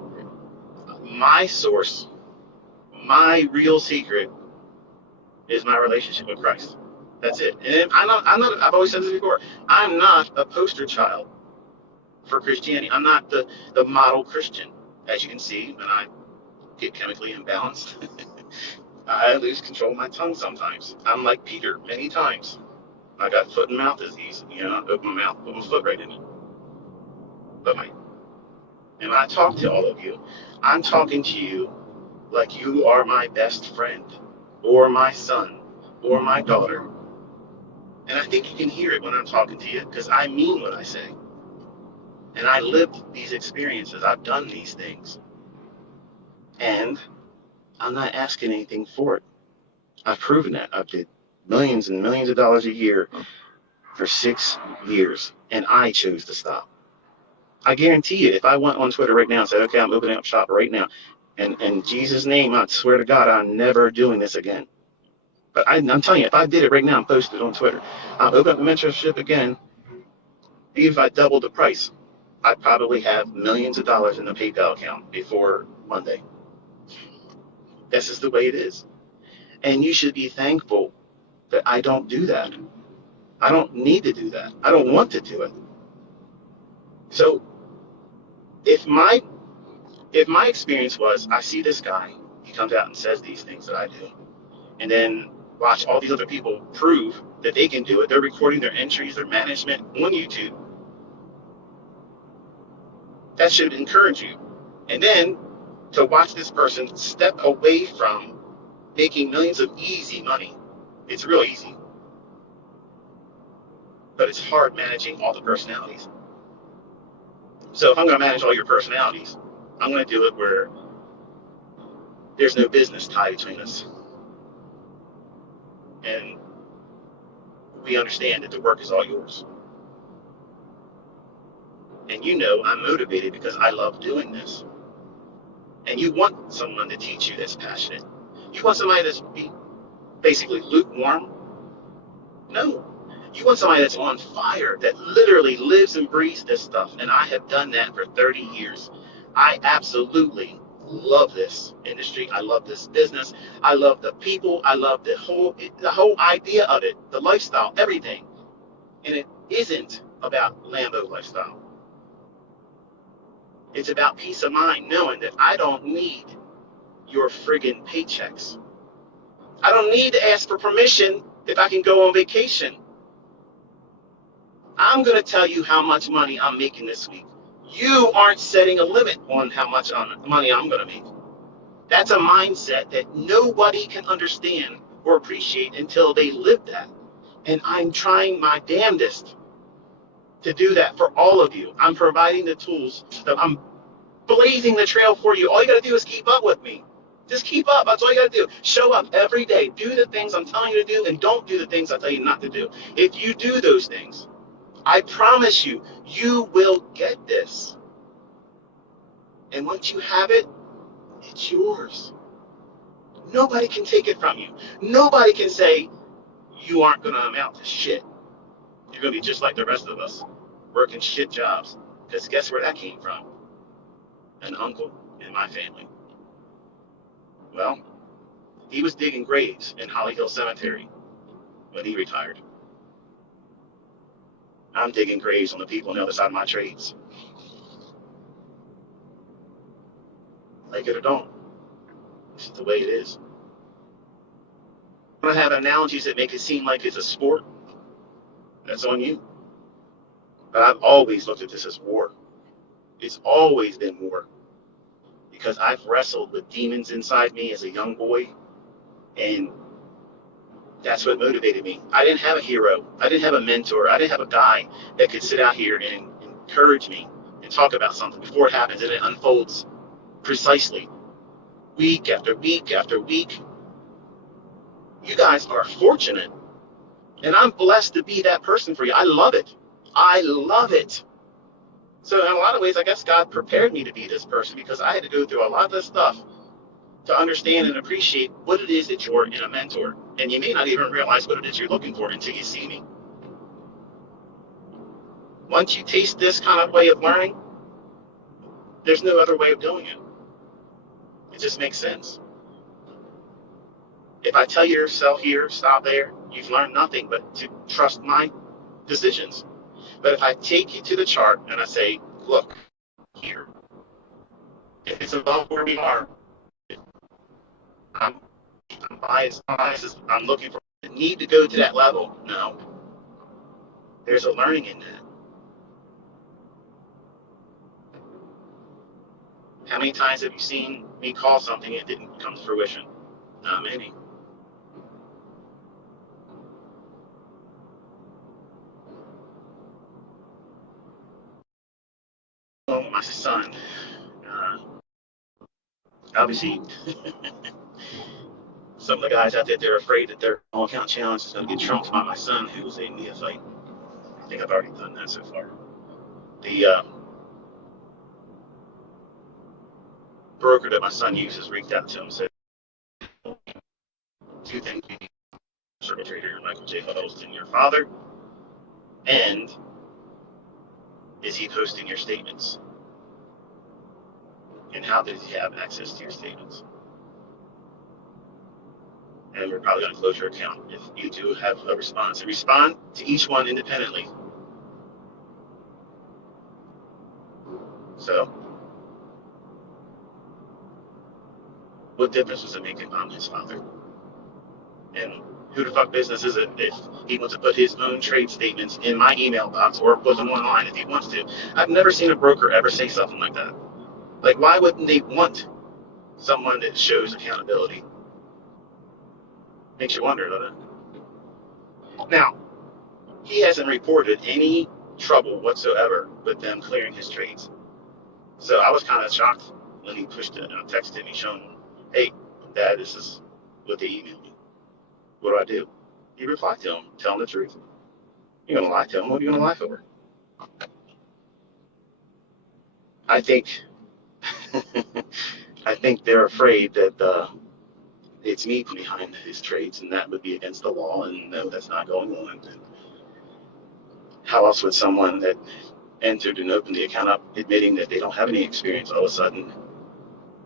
my source, my real secret is my relationship with Christ. That's it. And I've always said this before, I'm not a poster child for Christianity. I'm not the model Christian. As you can see, when I get chemically imbalanced, I lose control of my tongue sometimes. I'm like Peter many times. I got foot and mouth disease. I open my mouth, put my foot right in it. And when I talk to all of you, I'm talking to you like you are my best friend, or my son, or my daughter. And I think you can hear it when I'm talking to you, because I mean what I say. And I lived these experiences. I've done these things. And I'm not asking anything for it. I've proven that. I've did millions and millions of dollars a year for 6 years, and I chose to stop. I guarantee you, if I went on Twitter right now and said, okay, I'm opening up shop right now, and in Jesus' name, I swear to God, I'm never doing this again. But I'm telling you, if I did it right now and posted it on Twitter, I'll open up the mentorship again, even if I doubled the price, I'd probably have millions of dollars in the PayPal account before Monday. This is the way it is. And you should be thankful that I don't do that. I don't need to do that. I don't want to do it. So if my experience was, I see this guy, he comes out and says these things that I do, and then watch all these other people prove that they can do it. They're recording their entries, their management on YouTube. That should encourage you. And then to watch this person step away from making millions of easy money. It's real easy. but it's hard managing all the personalities. So if I'm going to manage all your personalities, I'm going to do it where there's no business tie between us. And we understand that the work is all yours. And you know I'm motivated because I love doing this. And you want someone to teach you that's passionate. You want somebody that's basically lukewarm? No. You want somebody that's on fire, that literally lives and breathes this stuff. And I have done that for 30 years. I absolutely love this industry. I love this business. I love the people. I love the whole idea of it, the lifestyle, everything. And it isn't about Lambo lifestyle. It's about peace of mind, knowing that I don't need your friggin' paychecks. I don't need to ask for permission if I can go on vacation. I'm going to tell you how much money I'm making this week. You aren't setting a limit on how much money I'm going to make. That's a mindset that nobody can understand or appreciate until they live that. And I'm trying my damnedest to do that for all of you. I'm providing the tools. I'm blazing the trail for you. All you got to do is keep up with me. Just keep up. That's all you got to do. Show up every day. Do the things I'm telling you to do, and don't do the things I tell you not to do. If you do those things, I promise you, you will get this. And once you have it, it's yours. Nobody can take it from you. Nobody can say you aren't going to amount to shit. You're going to be just like the rest of us, working shit jobs. Because guess where that came from? An uncle in my family. Well, he was digging graves in Holly Hill Cemetery when he retired. I'm digging graves on the people on the other side of my trades. Like it or don't. This is the way it is. I'm going to have analogies that make it seem like it's a sport. That's on you. But I've always looked at this as war. It's always been war. Because I've wrestled with demons inside me as a young boy. And that's what motivated me. I didn't have a hero. I didn't have a mentor. I didn't have a guy that could sit out here and encourage me and talk about something before it happens and it unfolds precisely week after week after week. You guys are fortunate. And I'm blessed to be that person for you. I love it. I love it. So in a lot of ways, I guess God prepared me to be this person because I had to go through a lot of this stuff to understand and appreciate what it is that you're in a mentor. And you may not even realize what it is you're looking for until you see me. Once you taste this kind of way of learning, there's no other way of doing it. It just makes sense. If I tell you to sell here, stop there, you've learned nothing but to trust my decisions. But if I take you to the chart and I say, look, here, if it's above where we are, I'm biased. I'm looking for the need to go to that level. No, there's a learning in that. How many times have you seen me call something and it didn't come to fruition? Not many. Well, my son, obviously, some of the guys out there, they're afraid that their all account challenge is going to get trumped by my son, who was a neophyte. I think I've already done that so far. The broker that my son uses reached out to him and said, two things you need: circle trader Michael J. Huddleston, your father, and is he posting your statements? And how does he have access to your statements? And we're probably going to close your account if you do have a response. And respond to each one independently. So, what difference does it make if I'm his father? And who the fuck business is it if he wants to put his own trade statements in my email box or put them online if he wants to? I've never seen a broker ever say something like that. Like, why wouldn't they want someone that shows accountability? Makes you wonder, doesn't it? Now, He hasn't reported any trouble whatsoever with them clearing his trades. So I was kind of shocked when he pushed it, and I texted me showing him, hey, Dad, this is what they emailed me. What do I do? He replied to him, tell him the truth. You're going to lie to him. What are you going to lie for? I think I think they're afraid that it's me behind his trades, and that would be against the law, and no, that's not going on. And how else would someone that entered and opened the account up admitting that they don't have any experience all of a sudden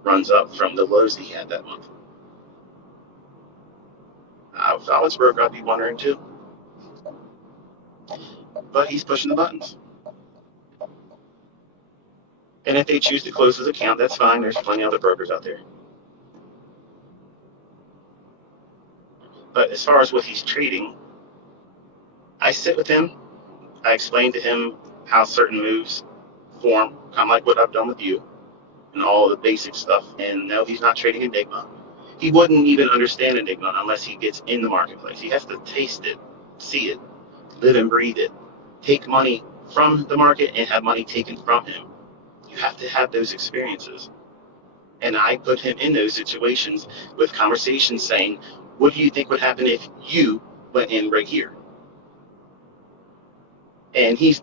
runs up from the lows he had that month? If I was broke, I'd be wondering too. But he's pushing the buttons. And if they choose to close his account, that's fine. There's plenty of other brokers out there. But as far as what he's trading, I sit with him. I explain to him how certain moves form, kind of like what I've done with you, and all the basic stuff. And no, he's not trading Enigma. He wouldn't even understand Enigma unless he gets in the marketplace. He has to taste it, see it, live and breathe it, take money from the market and have money taken from him. You have to have those experiences. And I put him in those situations with conversations saying, what do you think would happen if you went in right here? And he's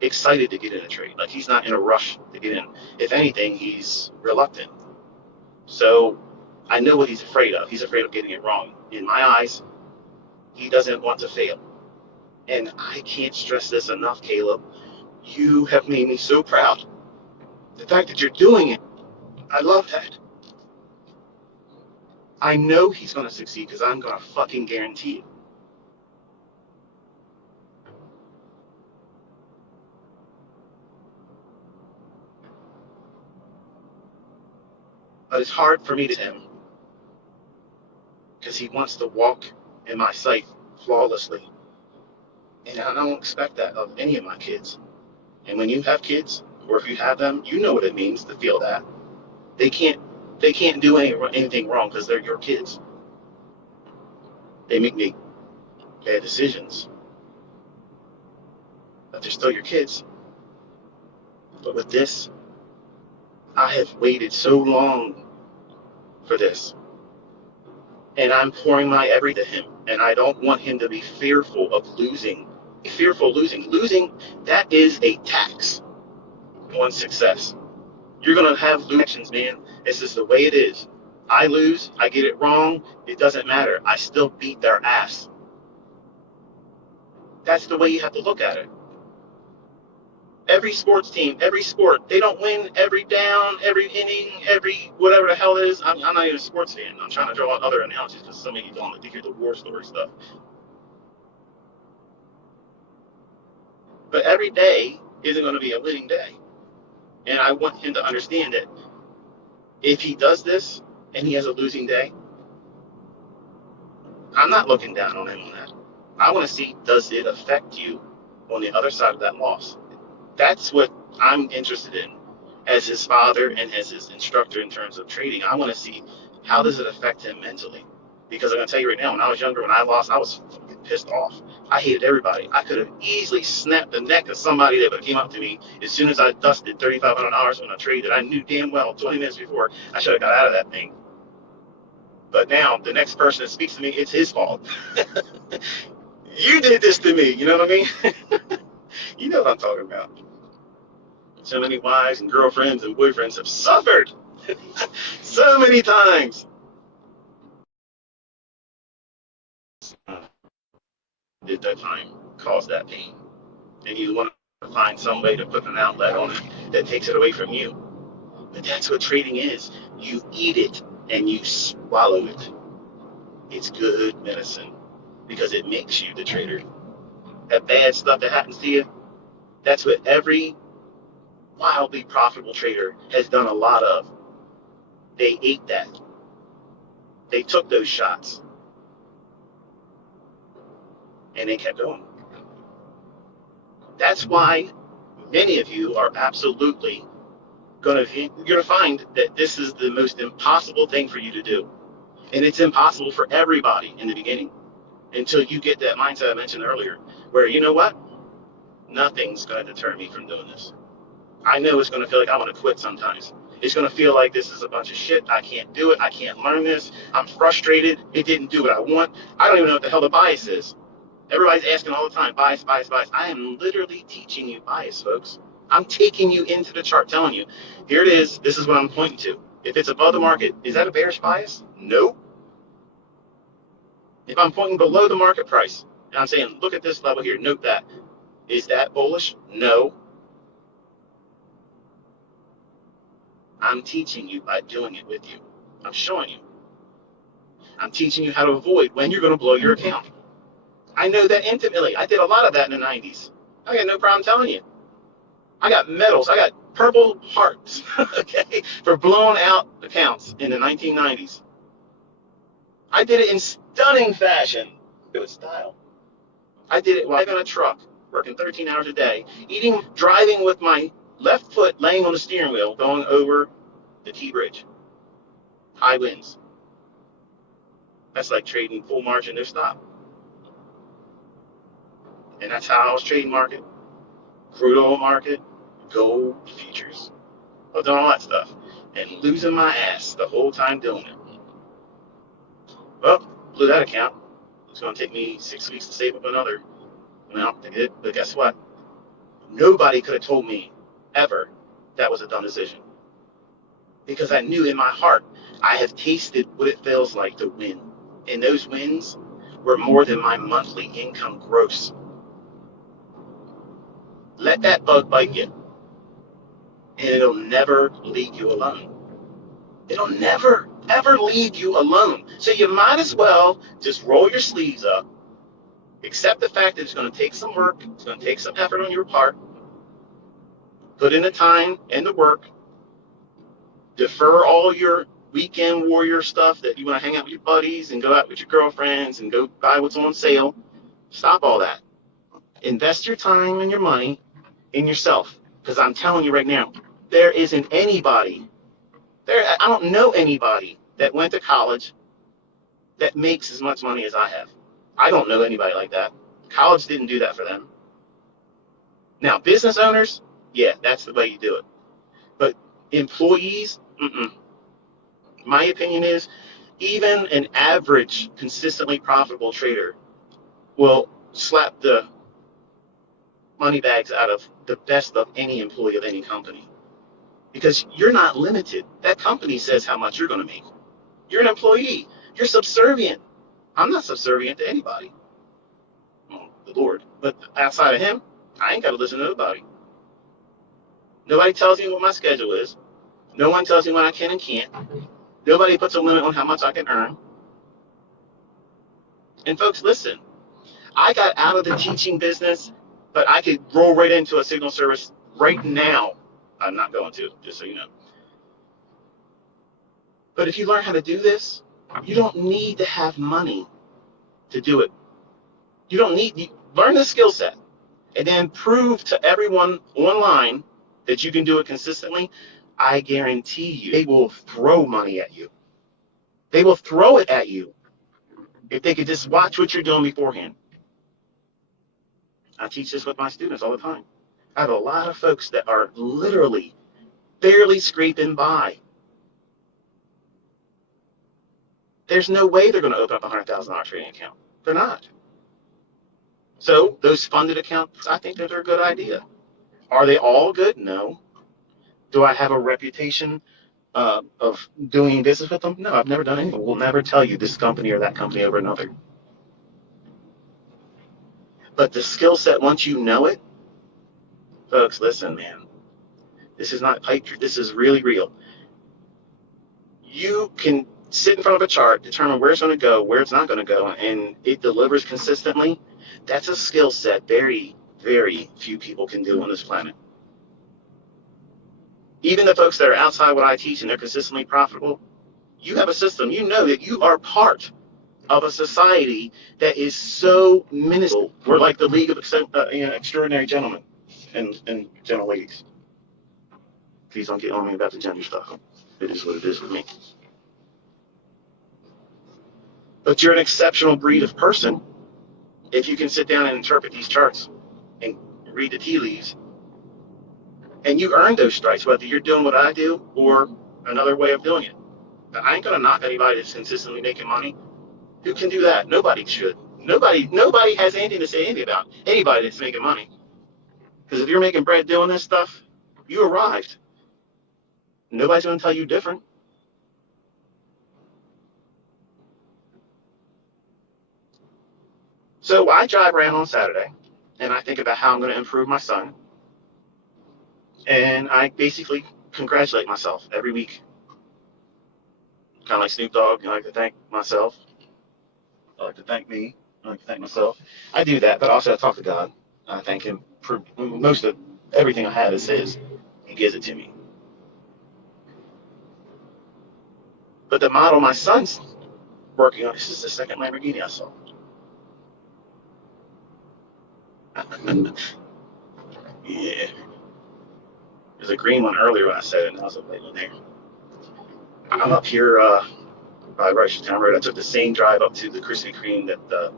excited to get in a trade. Like, he's not in a rush to get in. If anything, he's reluctant. So I know what he's afraid of. He's afraid of getting it wrong. In my eyes, he doesn't want to fail. And I can't stress this enough, Caleb. You have made me so proud. The fact that you're doing it, I love that. I know he's going to succeed because I'm going to fucking guarantee it. But it's hard for me to him because he wants to walk in my sight flawlessly. And I don't expect that of any of my kids. And when you have kids, or if you have them, you know what it means to feel that. They can't do anything wrong because they're your kids. They make bad decisions, but they're still your kids. But with this, I have waited so long for this. And I'm pouring my everything to him. And I don't want him to be fearful of losing. Fearful of losing. Losing, that is a tax on success. You're going to have losers, man. It's just the way it is. I lose, I get it wrong, it doesn't matter. I still beat their ass. That's the way you have to look at it. Every sports team, every sport, they don't win every down, every inning, every whatever the hell it is. I'm not even a sports fan. I'm trying to draw out other analogies because some of you don't like to hear the war story stuff. But every day isn't going to be a winning day. And I want him to understand that if he does this and he has a losing day, I'm not looking down on him on that. I want to see, does it affect you on the other side of that loss? That's what I'm interested in as his father and as his instructor in terms of trading. I want to see, how does it affect him mentally? Because I'm going to tell you right now, when I was younger, when I lost, I was pissed off. I hated everybody. I could have easily snapped the neck of somebody that came up to me as soon as I dusted $3,500 on a trade that I knew damn well 20 minutes before I should have got out of that thing. But now, the next person that speaks to me, it's his fault. You did this to me, you know what I mean? You know what I'm talking about. So many wives and girlfriends and boyfriends have suffered so many times. Did that time cause that pain? And you want to find some way to put an outlet on it that takes it away from you. But that's what trading is. You eat it and you swallow it. It's good medicine because it makes you the trader. That bad stuff that happens to you, that's what every wildly profitable trader has done a lot of. They ate that. They took those shots. And they kept going. That's why many of you are absolutely you're going to find that this is the most impossible thing for you to do. And it's impossible for everybody in the beginning. until you get that mindset I mentioned earlier, where you know what? Nothing's going to deter me from doing this. I know it's going to feel like I want to quit sometimes. It's going to feel like this is a bunch of shit. I can't do it. I can't learn this. I'm frustrated. It didn't do what I want. I don't even know what the hell the bias is. Everybody's asking all the time, bias, bias, bias. I am literally teaching you bias, folks. I'm taking you into the chart, telling you, here it is. This is what I'm pointing to. If it's above the market, is that a bearish bias? No. If I'm pointing below the market price, and I'm saying, look at this level here, note that. Is that bullish? No. I'm teaching you by doing it with you. I'm showing you. I'm teaching you how to avoid when you're going to blow your account. I know that intimately. I did a lot of that in the 90s. I got no problem telling you. I got medals. I got purple hearts, okay, for blowing out accounts in the 1990s. I did it in stunning fashion. It was style. I did it while in a truck, working 13 hours a day, driving with my left foot laying on the steering wheel, going over the T bridge. High winds. That's like trading full margin, no stop. And that's how I was trading market, crude oil market, gold futures. I was doing all that stuff and losing my ass the whole time doing it. Well, blew that account. It's going to take me 6 weeks to save up another amount to get it. But guess what? Nobody could have told me ever that was a dumb decision. Because I knew in my heart, I have tasted what it feels like to win. And those wins were more than my monthly income gross. Let that bug bite you. And it'll never leave you alone. It'll never, ever leave you alone. So you might as well just roll your sleeves up, accept the fact that it's going to take some work, it's going to take some effort on your part, put in the time and the work, defer all your weekend warrior stuff that you want to hang out with your buddies and go out with your girlfriends and go buy what's on sale. Stop all that. Invest your time and your money in yourself. Because I'm telling you right now, there isn't anybody, I don't know anybody that went to college that makes as much money as I have. I don't know anybody like that. College didn't do that for them. Now, business owners, yeah, that's the way you do it. But employees, my opinion is even an average, consistently profitable trader will slap the money bags out of the best of any employee of any company. Because you're not limited. That company says how much you're going to make. You're an employee. You're subservient. I'm not subservient to anybody. Well, the Lord. But outside of him, I ain't got to listen to nobody. Nobody tells me what my schedule is. No one tells me what I can and can't. Nobody puts a limit on how much I can earn. And folks, listen, I got out of the teaching business, but I could roll right into a signal service right now. I'm not going to, just so you know. But if you learn how to do this, you don't need to have money to do it. You don't need, learn the skill set and then prove to everyone online that you can do it consistently. I guarantee you, they will throw money at you. They will throw it at you if they could just watch what you're doing beforehand. I teach this with my students all the time. I have a lot of folks that are literally barely scraping by. There's no way they're going to open up a $100,000 trading account. They're not. So those funded accounts, I think they're a good idea. Are they all good? No. Do I have a reputation of doing business with them? No, I've never done anything. We'll never tell you this company or that company over another. But the skill set, once you know it, folks, listen, man. This is not pipe. This is really real. You can sit in front of a chart, determine where it's going to go, where it's not going to go, and it delivers consistently. That's a skill set very, very few people can do on this planet. Even the folks that are outside what I teach and they're consistently profitable, you have a system. You know that you are part of a society that is so minuscule. We're like the League of Extraordinary Gentlemen and gentle ladies. Please don't get on me about the gender stuff. It is what it is with me. But you're an exceptional breed of person If you can sit down and interpret these charts and read the tea leaves, and you earn those strikes, whether you're doing what I do or another way of doing it. I ain't gonna knock anybody that's consistently making money. Who can do that? Nobody should. Nobody has anything to say anything about anybody that's making money. Because if you're making bread doing this stuff, you arrived. Nobody's gonna tell you different. So I drive around on Saturday and I think about how I'm gonna improve my son. And I basically congratulate myself every week. Kind of like Snoop Dogg, I like to thank myself. I like to thank me. I like to thank myself. I do that, but also I talk to God. I thank Him for most of everything I have is His. He gives it to me. But the model my son's working on, this is the second Lamborghini I saw. Yeah. There's a green one earlier when I said it, and I was a late one there. I'm up here by Rushtown Road. I took the same drive up to the Krispy Kreme that the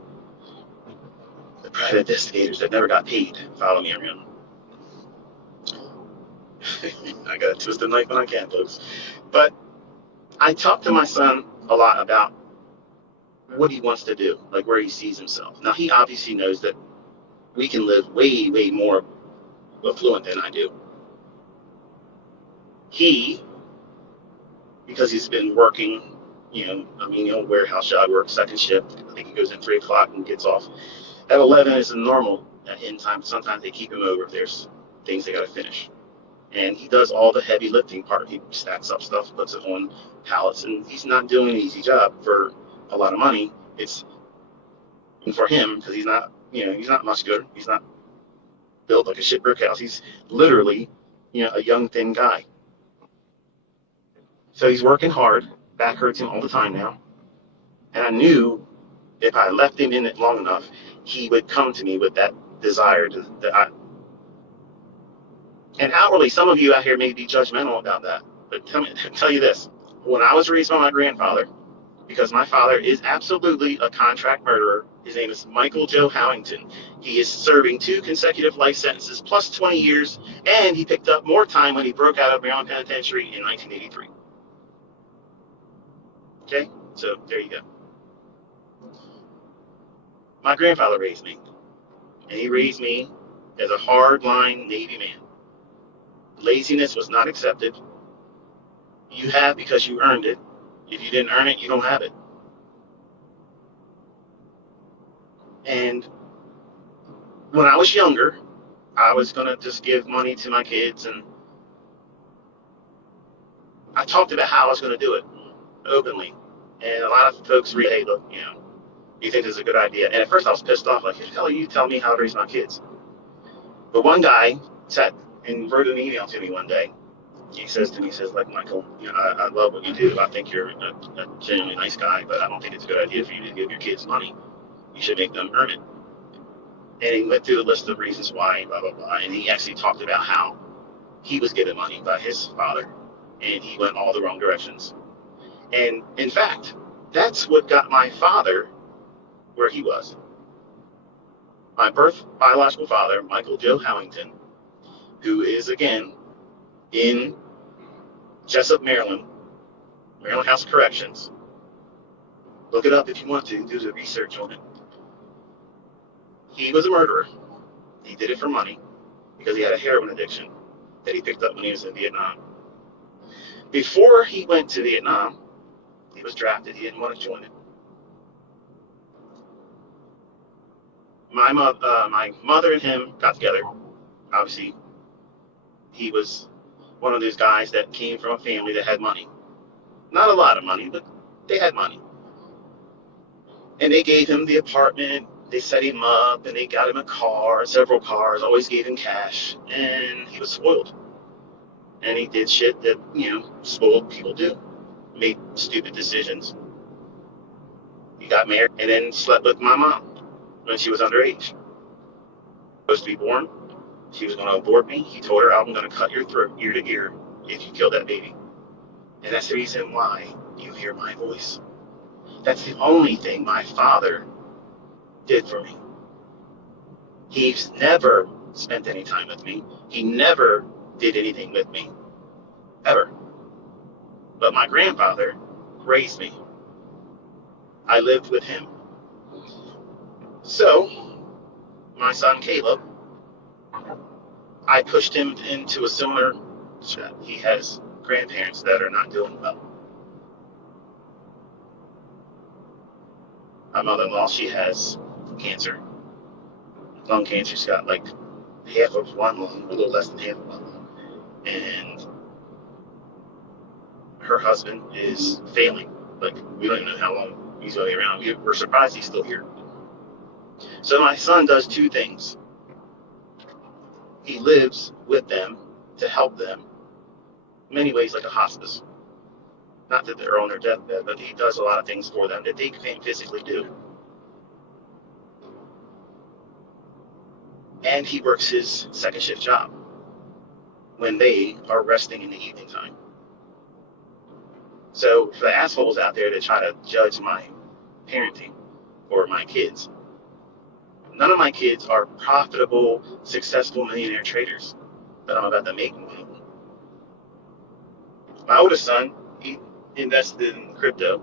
private investigators that never got paid follow me around. I got to twist the knife when I can, folks. But I talk to my son a lot about what he wants to do, like where he sees himself. Now, he obviously knows that we can live way, way more affluent than I do. He, because he's been working, warehouse job, work second shift. I think he goes in 3 o'clock and gets off at 11 is the normal end time. Sometimes they keep him over if there's things they got to finish. And he does all the heavy lifting part. He stacks up stuff, puts it on pallets, and he's not doing an easy job for a lot of money. It's for him because he's not muscular. He's not built like a shit brick house. He's literally, a young thin guy. So he's working hard. Back hurts him all the time now. And I knew if I left him in it long enough, he would come to me with that desire and outwardly, some of you out here may be judgmental about that. But tell you this: when I was raised by my grandfather, because my father is absolutely a contract murderer. His name is Michael Joe Howington. He is serving 2 consecutive life sentences plus 20 years, and he picked up more time when he broke out of Maryland Penitentiary in 1983. Okay, so there you go. My grandfather raised me, and he raised me as a hard-line Navy man. Laziness was not accepted. You have because you earned it. If you didn't earn it, you don't have it. And when I was younger, I was going to just give money to my kids, and I talked about how I was going to do it openly. And a lot of folks really, hey, look, you think this is a good idea? And at first I was pissed off, like, hell, you tell me how to raise my kids. But one guy sat and wrote an email to me one day. He says to me, like, Michael, I love what you do. I think you're a genuinely nice guy, but I don't think it's a good idea for you to give your kids money. You should make them earn it. And he went through a list of reasons why, blah, blah, blah. And he actually talked about how he was given money by his father, and he went all the wrong directions. And in fact, that's what got my father where he was. My birth biological father, Michael Joe Howington, who is, again, in Jessup, Maryland House of Corrections. Look it up if you want to, do the research on it. He was a murderer. He did it for money because he had a heroin addiction that he picked up when he was in Vietnam. Before he went to Vietnam, he was drafted. He didn't want to join it. My mother and him got together. Obviously, he was one of those guys that came from a family that had money. Not a lot of money, but they had money. And they gave him the apartment. They set him up, and they got him a car, several cars, always gave him cash. And he was spoiled. And he did shit that, spoiled people do. Made stupid decisions. He got married and then slept with my mom when she was underage. Supposed to be born. She was going to abort me. He told her, I'm going to cut your throat ear to ear if you kill that baby. And that's the reason why you hear my voice. That's the only thing my father did for me. He's never spent any time with me. He never did anything with me, ever. But my grandfather raised me. I lived with him. So, my son Caleb, I pushed him into a similar step. He has grandparents that are not doing well. My mother-in-law, she has cancer, lung cancer. She's got like half of one lung, a little less than half of one lung. And her husband is failing. Like, we don't even know how long he's going to be around. We're surprised he's still here. So my son does two things. He lives with them to help them, in many ways like a hospice. Not that they're on their deathbed, but he does a lot of things for them that they can't physically do. And he works his second shift job when they are resting in the evening time. So for the assholes out there that try to judge my parenting or my kids, none of my kids are profitable, successful millionaire traders that I'm about to make money. My oldest son, he invested in crypto,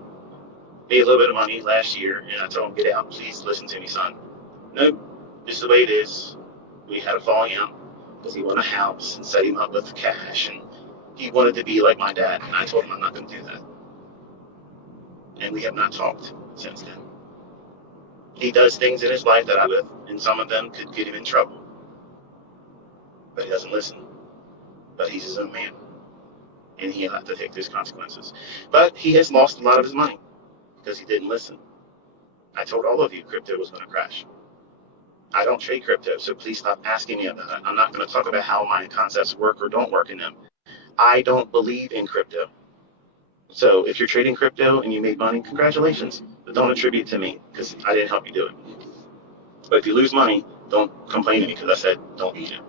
made a little bit of money last year, and I told him, get out, please listen to me, son. Nope, just the way it is. We had a falling out because he wanted a house and set him up with cash, and he wanted to be like my dad, and I told him I'm not going to do that. And we have not talked since then. He does things in his life that I live, and some of them could get him in trouble. But he doesn't listen. But he's his own man, and he'll have to take those consequences. But he has lost a lot of his money because he didn't listen. I told all of you crypto was going to crash. I don't trade crypto, so please stop asking me about it. I'm not going to talk about how my concepts work or don't work in them. I don't believe in crypto. So if you're trading crypto and you made money, congratulations. But don't attribute it to me because I didn't help you do it. But if you lose money, don't complain to me because I said don't use it.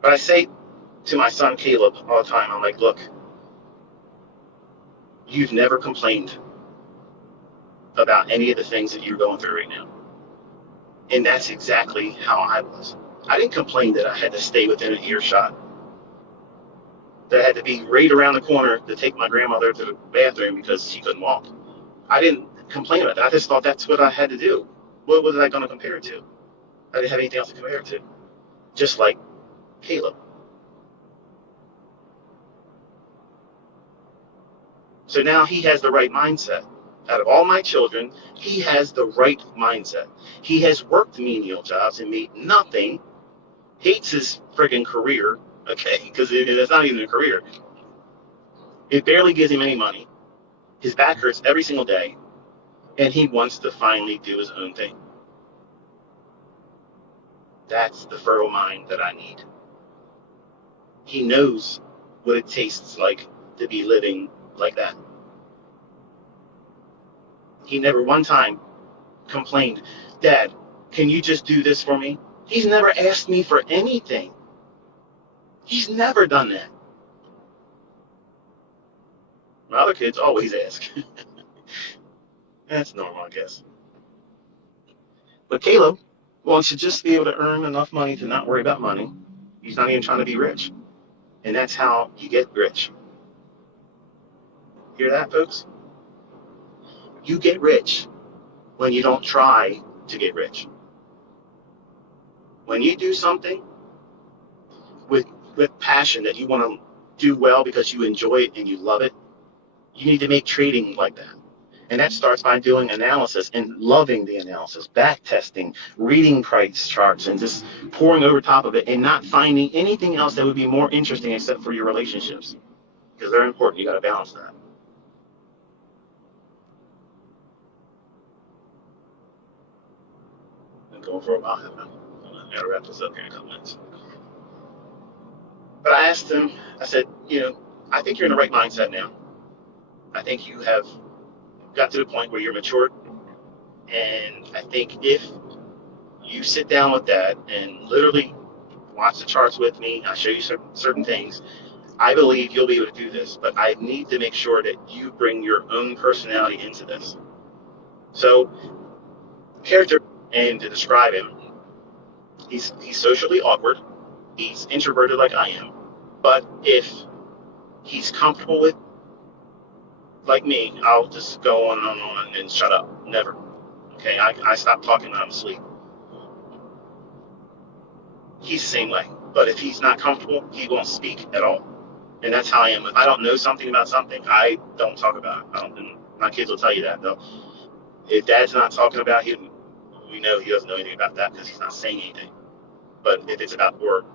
But I say to my son Caleb all the time, I'm like, look, you've never complained about any of the things that you're going through right now. And that's exactly how I was. I didn't complain that I had to stay within an earshot, that I had to be right around the corner to take my grandmother to the bathroom because she couldn't walk. I didn't complain about that. I just thought that's what I had to do. What was I going to compare it to? I didn't have anything else to compare it to. Just like Caleb. So now he has the right mindset. Out of all my children, he has the right mindset. He has worked menial jobs and made nothing, hates his friggin' career, okay, because it's not even a career. It barely gives him any money. His back hurts every single day, and he wants to finally do his own thing. That's the fertile mind that I need. He knows what it tastes like to be living like that. He never one time complained, Dad, can you just do this for me? He's never asked me for anything. He's never done that. My other kids always ask. That's normal, I guess. But Caleb wants to just be able to earn enough money to not worry about money. He's not even trying to be rich. And that's how you get rich. Hear that, folks? You get rich when you don't try to get rich. When you do something with passion that you want to do well because you enjoy it and you love it, you need to make trading like that. And that starts by doing analysis and loving the analysis, back testing, reading price charts, and just pouring over top of it and not finding anything else that would be more interesting except for your relationships. Because they're important. You got to balance that. I'm going for a while. I'm going to wrap this up here in a couple minutes. But I asked him, I said, I think you're in the right mindset now. I think you have got to the point where you're matured. And I think if you sit down with Dad and literally watch the charts with me, I show you certain things, I believe you'll be able to do this. But I need to make sure that you bring your own personality into this. So character, and to describe him, he's socially awkward. He's introverted like I am. But if he's comfortable with, like me, I'll just go on and on and shut up. Never. Okay, I stop talking when I'm asleep. He's the same way. But if he's not comfortable, he won't speak at all. And that's how I am. If I don't know something about something, I don't talk about it. I don't, and my kids will tell you that, though. If dad's not talking about him, we know he doesn't know anything about that because he's not saying anything. But if it's about work,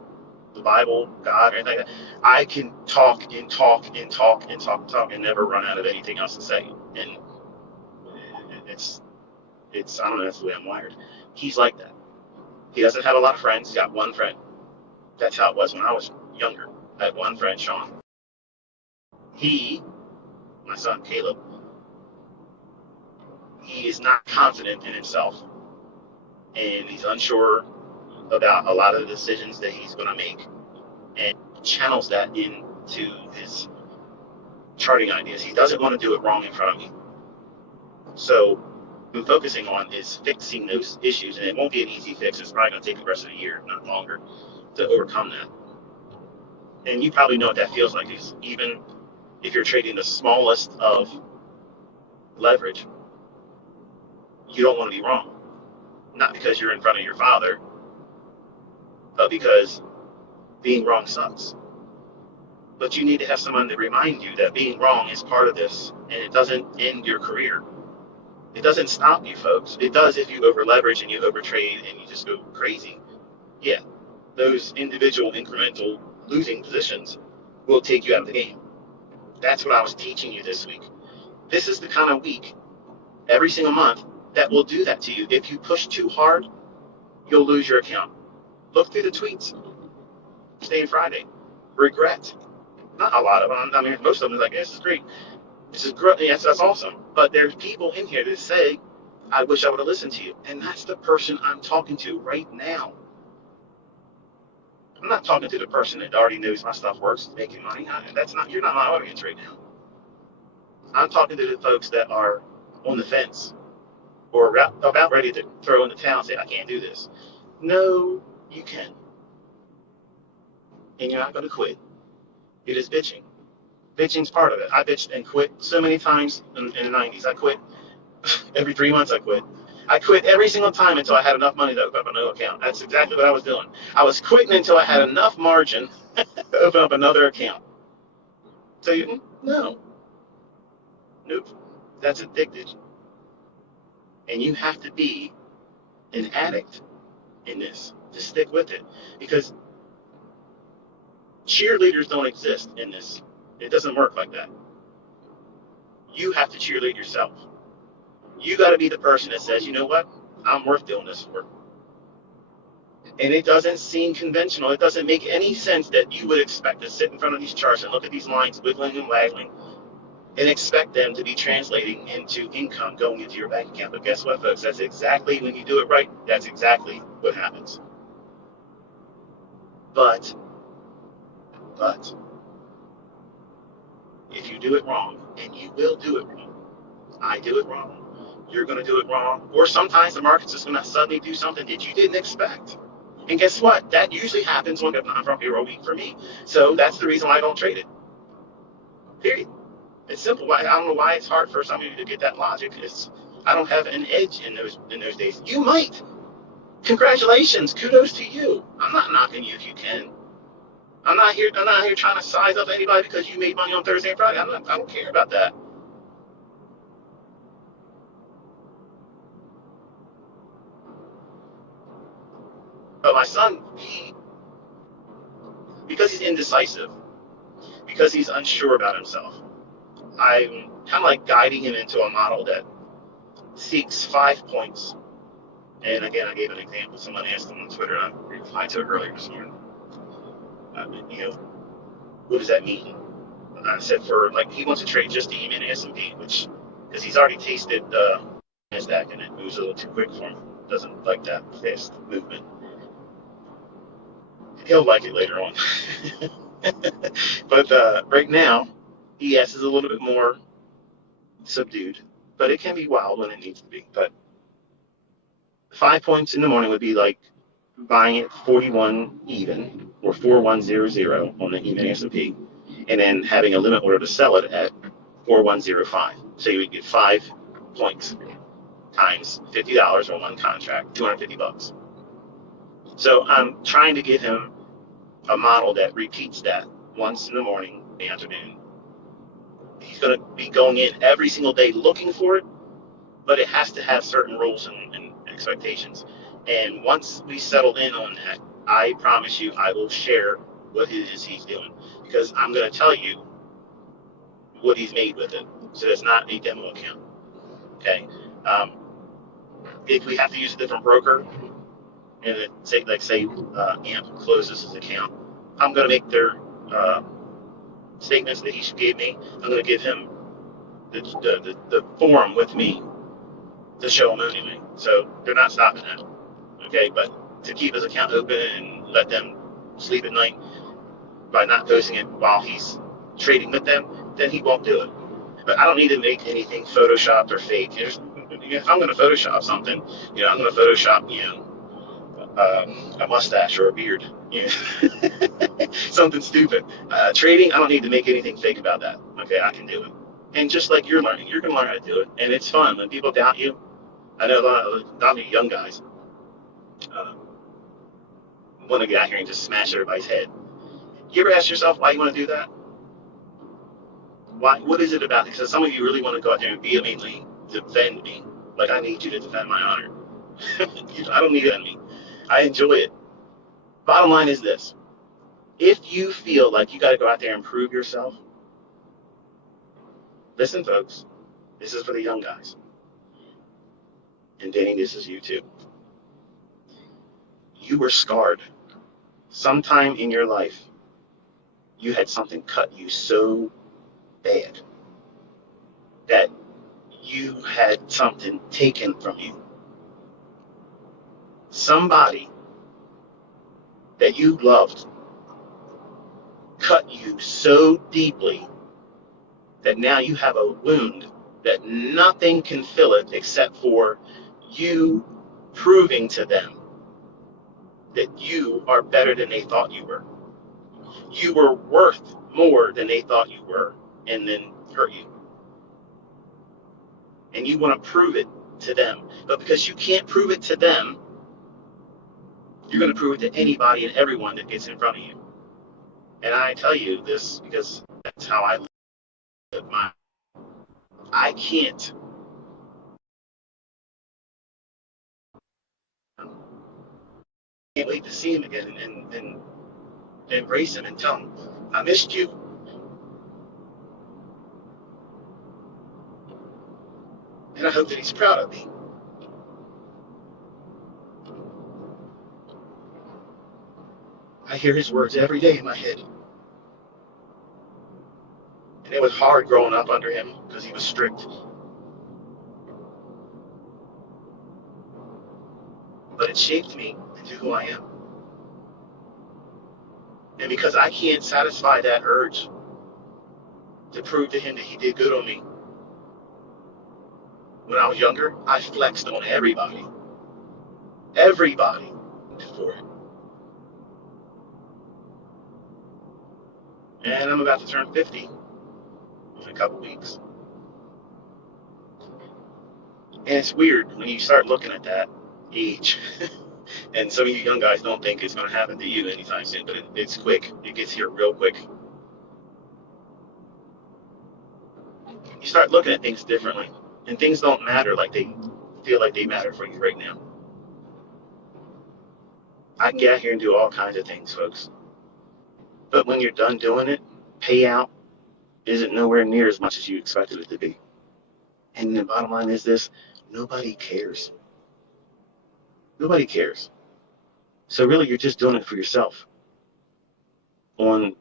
the Bible, God, or anything like that, I can talk and talk and talk and talk and talk and never run out of anything else to say. And it's I don't know, that's the way I'm wired. He's like that. He doesn't have a lot of friends. He's got one friend. That's how it was when I was younger. I had one friend, Sean. He, my son Caleb, he is not confident in himself, and he's unsure about a lot of the decisions that he's going to make, and channels that into his charting ideas. He doesn't want to do it wrong in front of me. So what I'm focusing on is fixing those issues, and it won't be an easy fix. It's probably going to take the rest of the year, if not longer, to overcome that. And you probably know what that feels like. Is even if you're trading the smallest of leverage, you don't want to be wrong. Not because you're in front of your father, but because being wrong sucks. But you need to have someone to remind you that being wrong is part of this, and it doesn't end your career. It doesn't stop you, folks. It does if you over leverage and you overtrade and you just go crazy. Yeah, those individual incremental losing positions will take you out of the game. That's what I was teaching you this week. This is the kind of week, every single month, that will do that to you. If you push too hard, you'll lose your account. Look through the tweets. Stay Friday. Regret. Not a lot of them. I mean, most of them is like, this is great. This is great. Yes, that's awesome. But there's people in here that say, I wish I would have listened to you. And that's the person I'm talking to right now. I'm not talking to the person that already knows my stuff works, making money. You're not my audience right now. I'm talking to the folks that are on the fence or about ready to throw in the towel and say, I can't do this. No, you can. And you're not going to quit. It is bitching. Bitching's part of it. I bitched and quit so many times in the 90s. I quit every 3 months. I quit. I quit every single time until I had enough money to open up another account. That's exactly what I was doing. I was quitting until I had enough margin to open up another account. So no, nope. That's addicted. And you have to be an addict in this to stick with it, because cheerleaders don't exist in this. It doesn't work like that. You have to cheerlead yourself. You got to be the person that says, you know what, I'm worth doing this for. And it doesn't seem conventional. It doesn't make any sense that you would expect to sit in front of these charts and look at these lines wiggling and waggling and expect them to be translating into income going into your bank account. But guess what, folks? That's exactly, when you do it right, that's exactly what happens. But if you do it wrong, and you will do it wrong, I do it wrong, you're going to do it wrong, or sometimes the market's just going to suddenly do something that you didn't expect. And guess what? That usually happens when it's not from hero week for me. So that's the reason why I don't trade it. Period. It's simple. I don't know why it's hard for some of you to get that logic. I don't have an edge in those days. You might. Congratulations. Kudos to you. I'm not knocking you if you can. I'm not here trying to size up anybody because you made money on Thursday and Friday. I don't care about that. But my son, because he's indecisive, because he's unsure about himself, I'm kind of like guiding him into a model that seeks 5 points. And again, I gave an example. Someone asked him on Twitter, and I replied to it earlier this morning. What does that mean? And I said, he wants to trade just the E-mini S&P, because he's already tasted NASDAQ, and it moves a little too quick for him. Doesn't like that fast movement. He'll like it later on. But right now, ES is a little bit more subdued. but it can be wild when it needs to be. But 5 points in the morning would be like buying it 41 even or 4100 on the E-mini S&P, and then having a limit order to sell it at 4105. So you would get 5 points times $50 on one contract, $250. So I'm trying to give him a model that repeats that once in the morning, the afternoon. He's going to be going in every single day looking for it, but it has to have certain rules and expectations. And once we settle in on that, I promise you, I will share what it is he's doing, because I'm going to tell you what he's made with it. So it's not a demo account. Okay. If we have to use a different broker, and say AMP closes his account, I'm going to make their statements that he gave me. I'm going to give him the form with me to show him anyway. So they're not stopping that. Okay, but to keep his account open and let them sleep at night by not posting it while he's trading with them, then he won't do it. But I don't need to make anything photoshopped or fake. If I'm going to Photoshop something, I'm going to Photoshop, a mustache or a beard, something stupid. Trading, I don't need to make anything fake about that. Okay, I can do it. And just like you're learning, you're going to learn how to do it. And it's fun. When people doubt you, I know a lot of young guys want to get out here and just smash everybody's head. You ever ask yourself why you want to do that? Why? What is it about? Because some of you really want to go out there and vehemently defend me. Like, I need you to defend my honor. I don't need it on me. I enjoy it. Bottom line is this. If you feel like you got to go out there and prove yourself, listen, folks, this is for the young guys. And Danny, this is you too. You were scarred. Sometime in your life, you had something cut you so bad that you had something taken from you. Somebody that you loved cut you so deeply that now you have a wound that nothing can fill it except for you proving to them that you are better than they thought you were. You were worth more than they thought you were, and then hurt you. And you want to prove it to them. But because you can't prove it to them, you're going to prove it to anybody and everyone that gets in front of you. And I tell you this because that's how I live my. I can't wait to see him again and embrace him and tell him, I missed you. And I hope that he's proud of me. I hear his words every day in my head. And it was hard growing up under him because he was strict. But it shaped me into who I am. And because I can't satisfy that urge to prove to him that he did good on me, when I was younger, I flexed on everybody. Everybody for it. And I'm about to turn 50 in a couple weeks. And it's weird when you start looking at that age. And some of you young guys don't think it's going to happen to you anytime soon, but it's quick. It gets here real quick. You start looking at things differently, and things don't matter like they feel like they matter for you right now. I can get out here and do all kinds of things, folks. But when you're done doing it, payout isn't nowhere near as much as you expected it to be. And the bottom line is this: nobody cares. Nobody cares. So really, you're just doing it for yourself on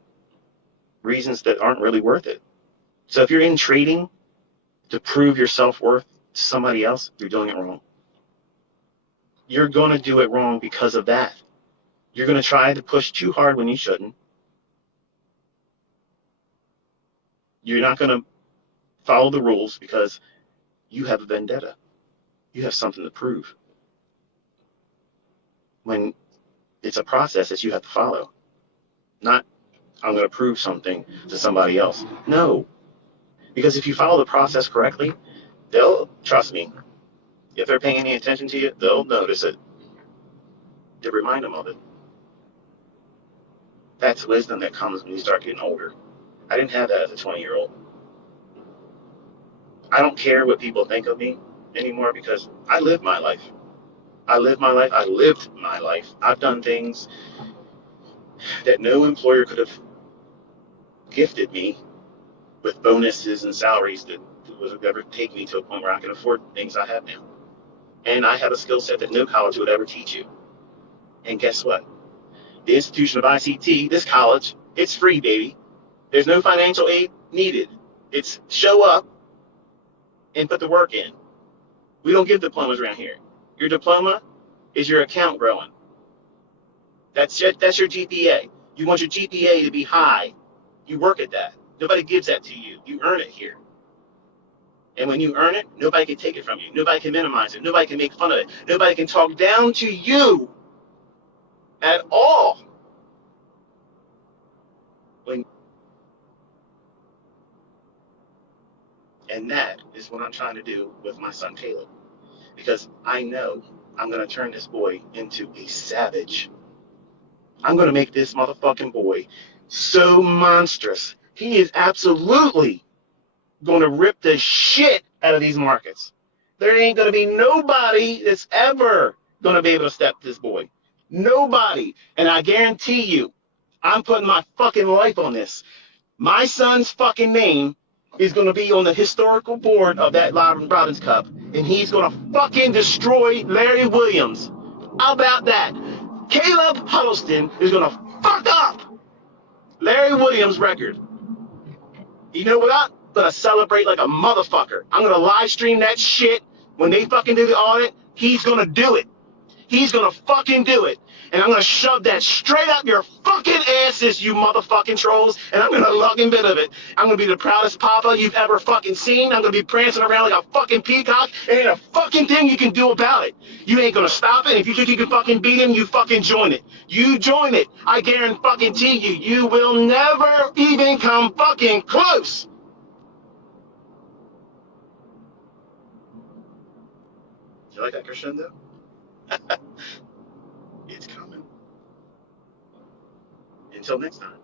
reasons that aren't really worth it. So if you're in trading to prove your self-worth to somebody else, you're doing it wrong. You're going to do it wrong because of that. You're going to try to push too hard when you shouldn't. You're not going to follow the rules because you have a vendetta. You have something to prove. When it's a process that you have to follow, not I'm going to prove something to somebody else. No, because if you follow the process correctly, they'll trust me. If they're paying any attention to you, they'll notice it. To remind them of it. That's wisdom that comes when you start getting older. I didn't have that as a 20-year-old. I don't care what people think of me anymore because I lived my life. I lived my life. I lived my life. I've done things that no employer could have gifted me with bonuses and salaries that would ever take me to a point where I can afford things I have now. And I have a skill set that no college would ever teach you. And guess what? The institution of ICT, this college, it's free, baby. There's no financial aid needed. It's show up and put the work in. We don't give diplomas around here. Your diploma is your account growing. That's your GPA. You want your GPA to be high. You work at that. Nobody gives that to you. You earn it here. And when you earn it, nobody can take it from you. Nobody can minimize it. Nobody can make fun of it. Nobody can talk down to you at all. When, and that is what I'm trying to do with my son Caleb. Because I know I'm going to turn this boy into a savage. I'm going to make this motherfucking boy so monstrous. He is absolutely going to rip the shit out of these markets. There ain't going to be nobody that's ever going to be able to step this boy. Nobody. And I guarantee you, I'm putting my fucking life on this. My son's fucking name is going to be on the historical board of that Robins Cup, and he's going to fucking destroy Larry Williams. How about that? Caleb Huddleston is going to fuck up Larry Williams' record. You know what? I'm going to celebrate like a motherfucker. I'm going to live stream that shit. When they fucking do the audit, he's going to do it. He's going to fucking do it. And I'm going to shove that straight up your fucking asses, you motherfucking trolls. And I'm going to lug in bit of it. I'm going to be the proudest papa you've ever fucking seen. I'm going to be prancing around like a fucking peacock. And ain't a fucking thing you can do about it. You ain't going to stop it. If you think you can fucking beat him, you fucking join it. You join it. I guarantee you, you will never even come fucking close. You like that crescendo? It's coming. Until next time.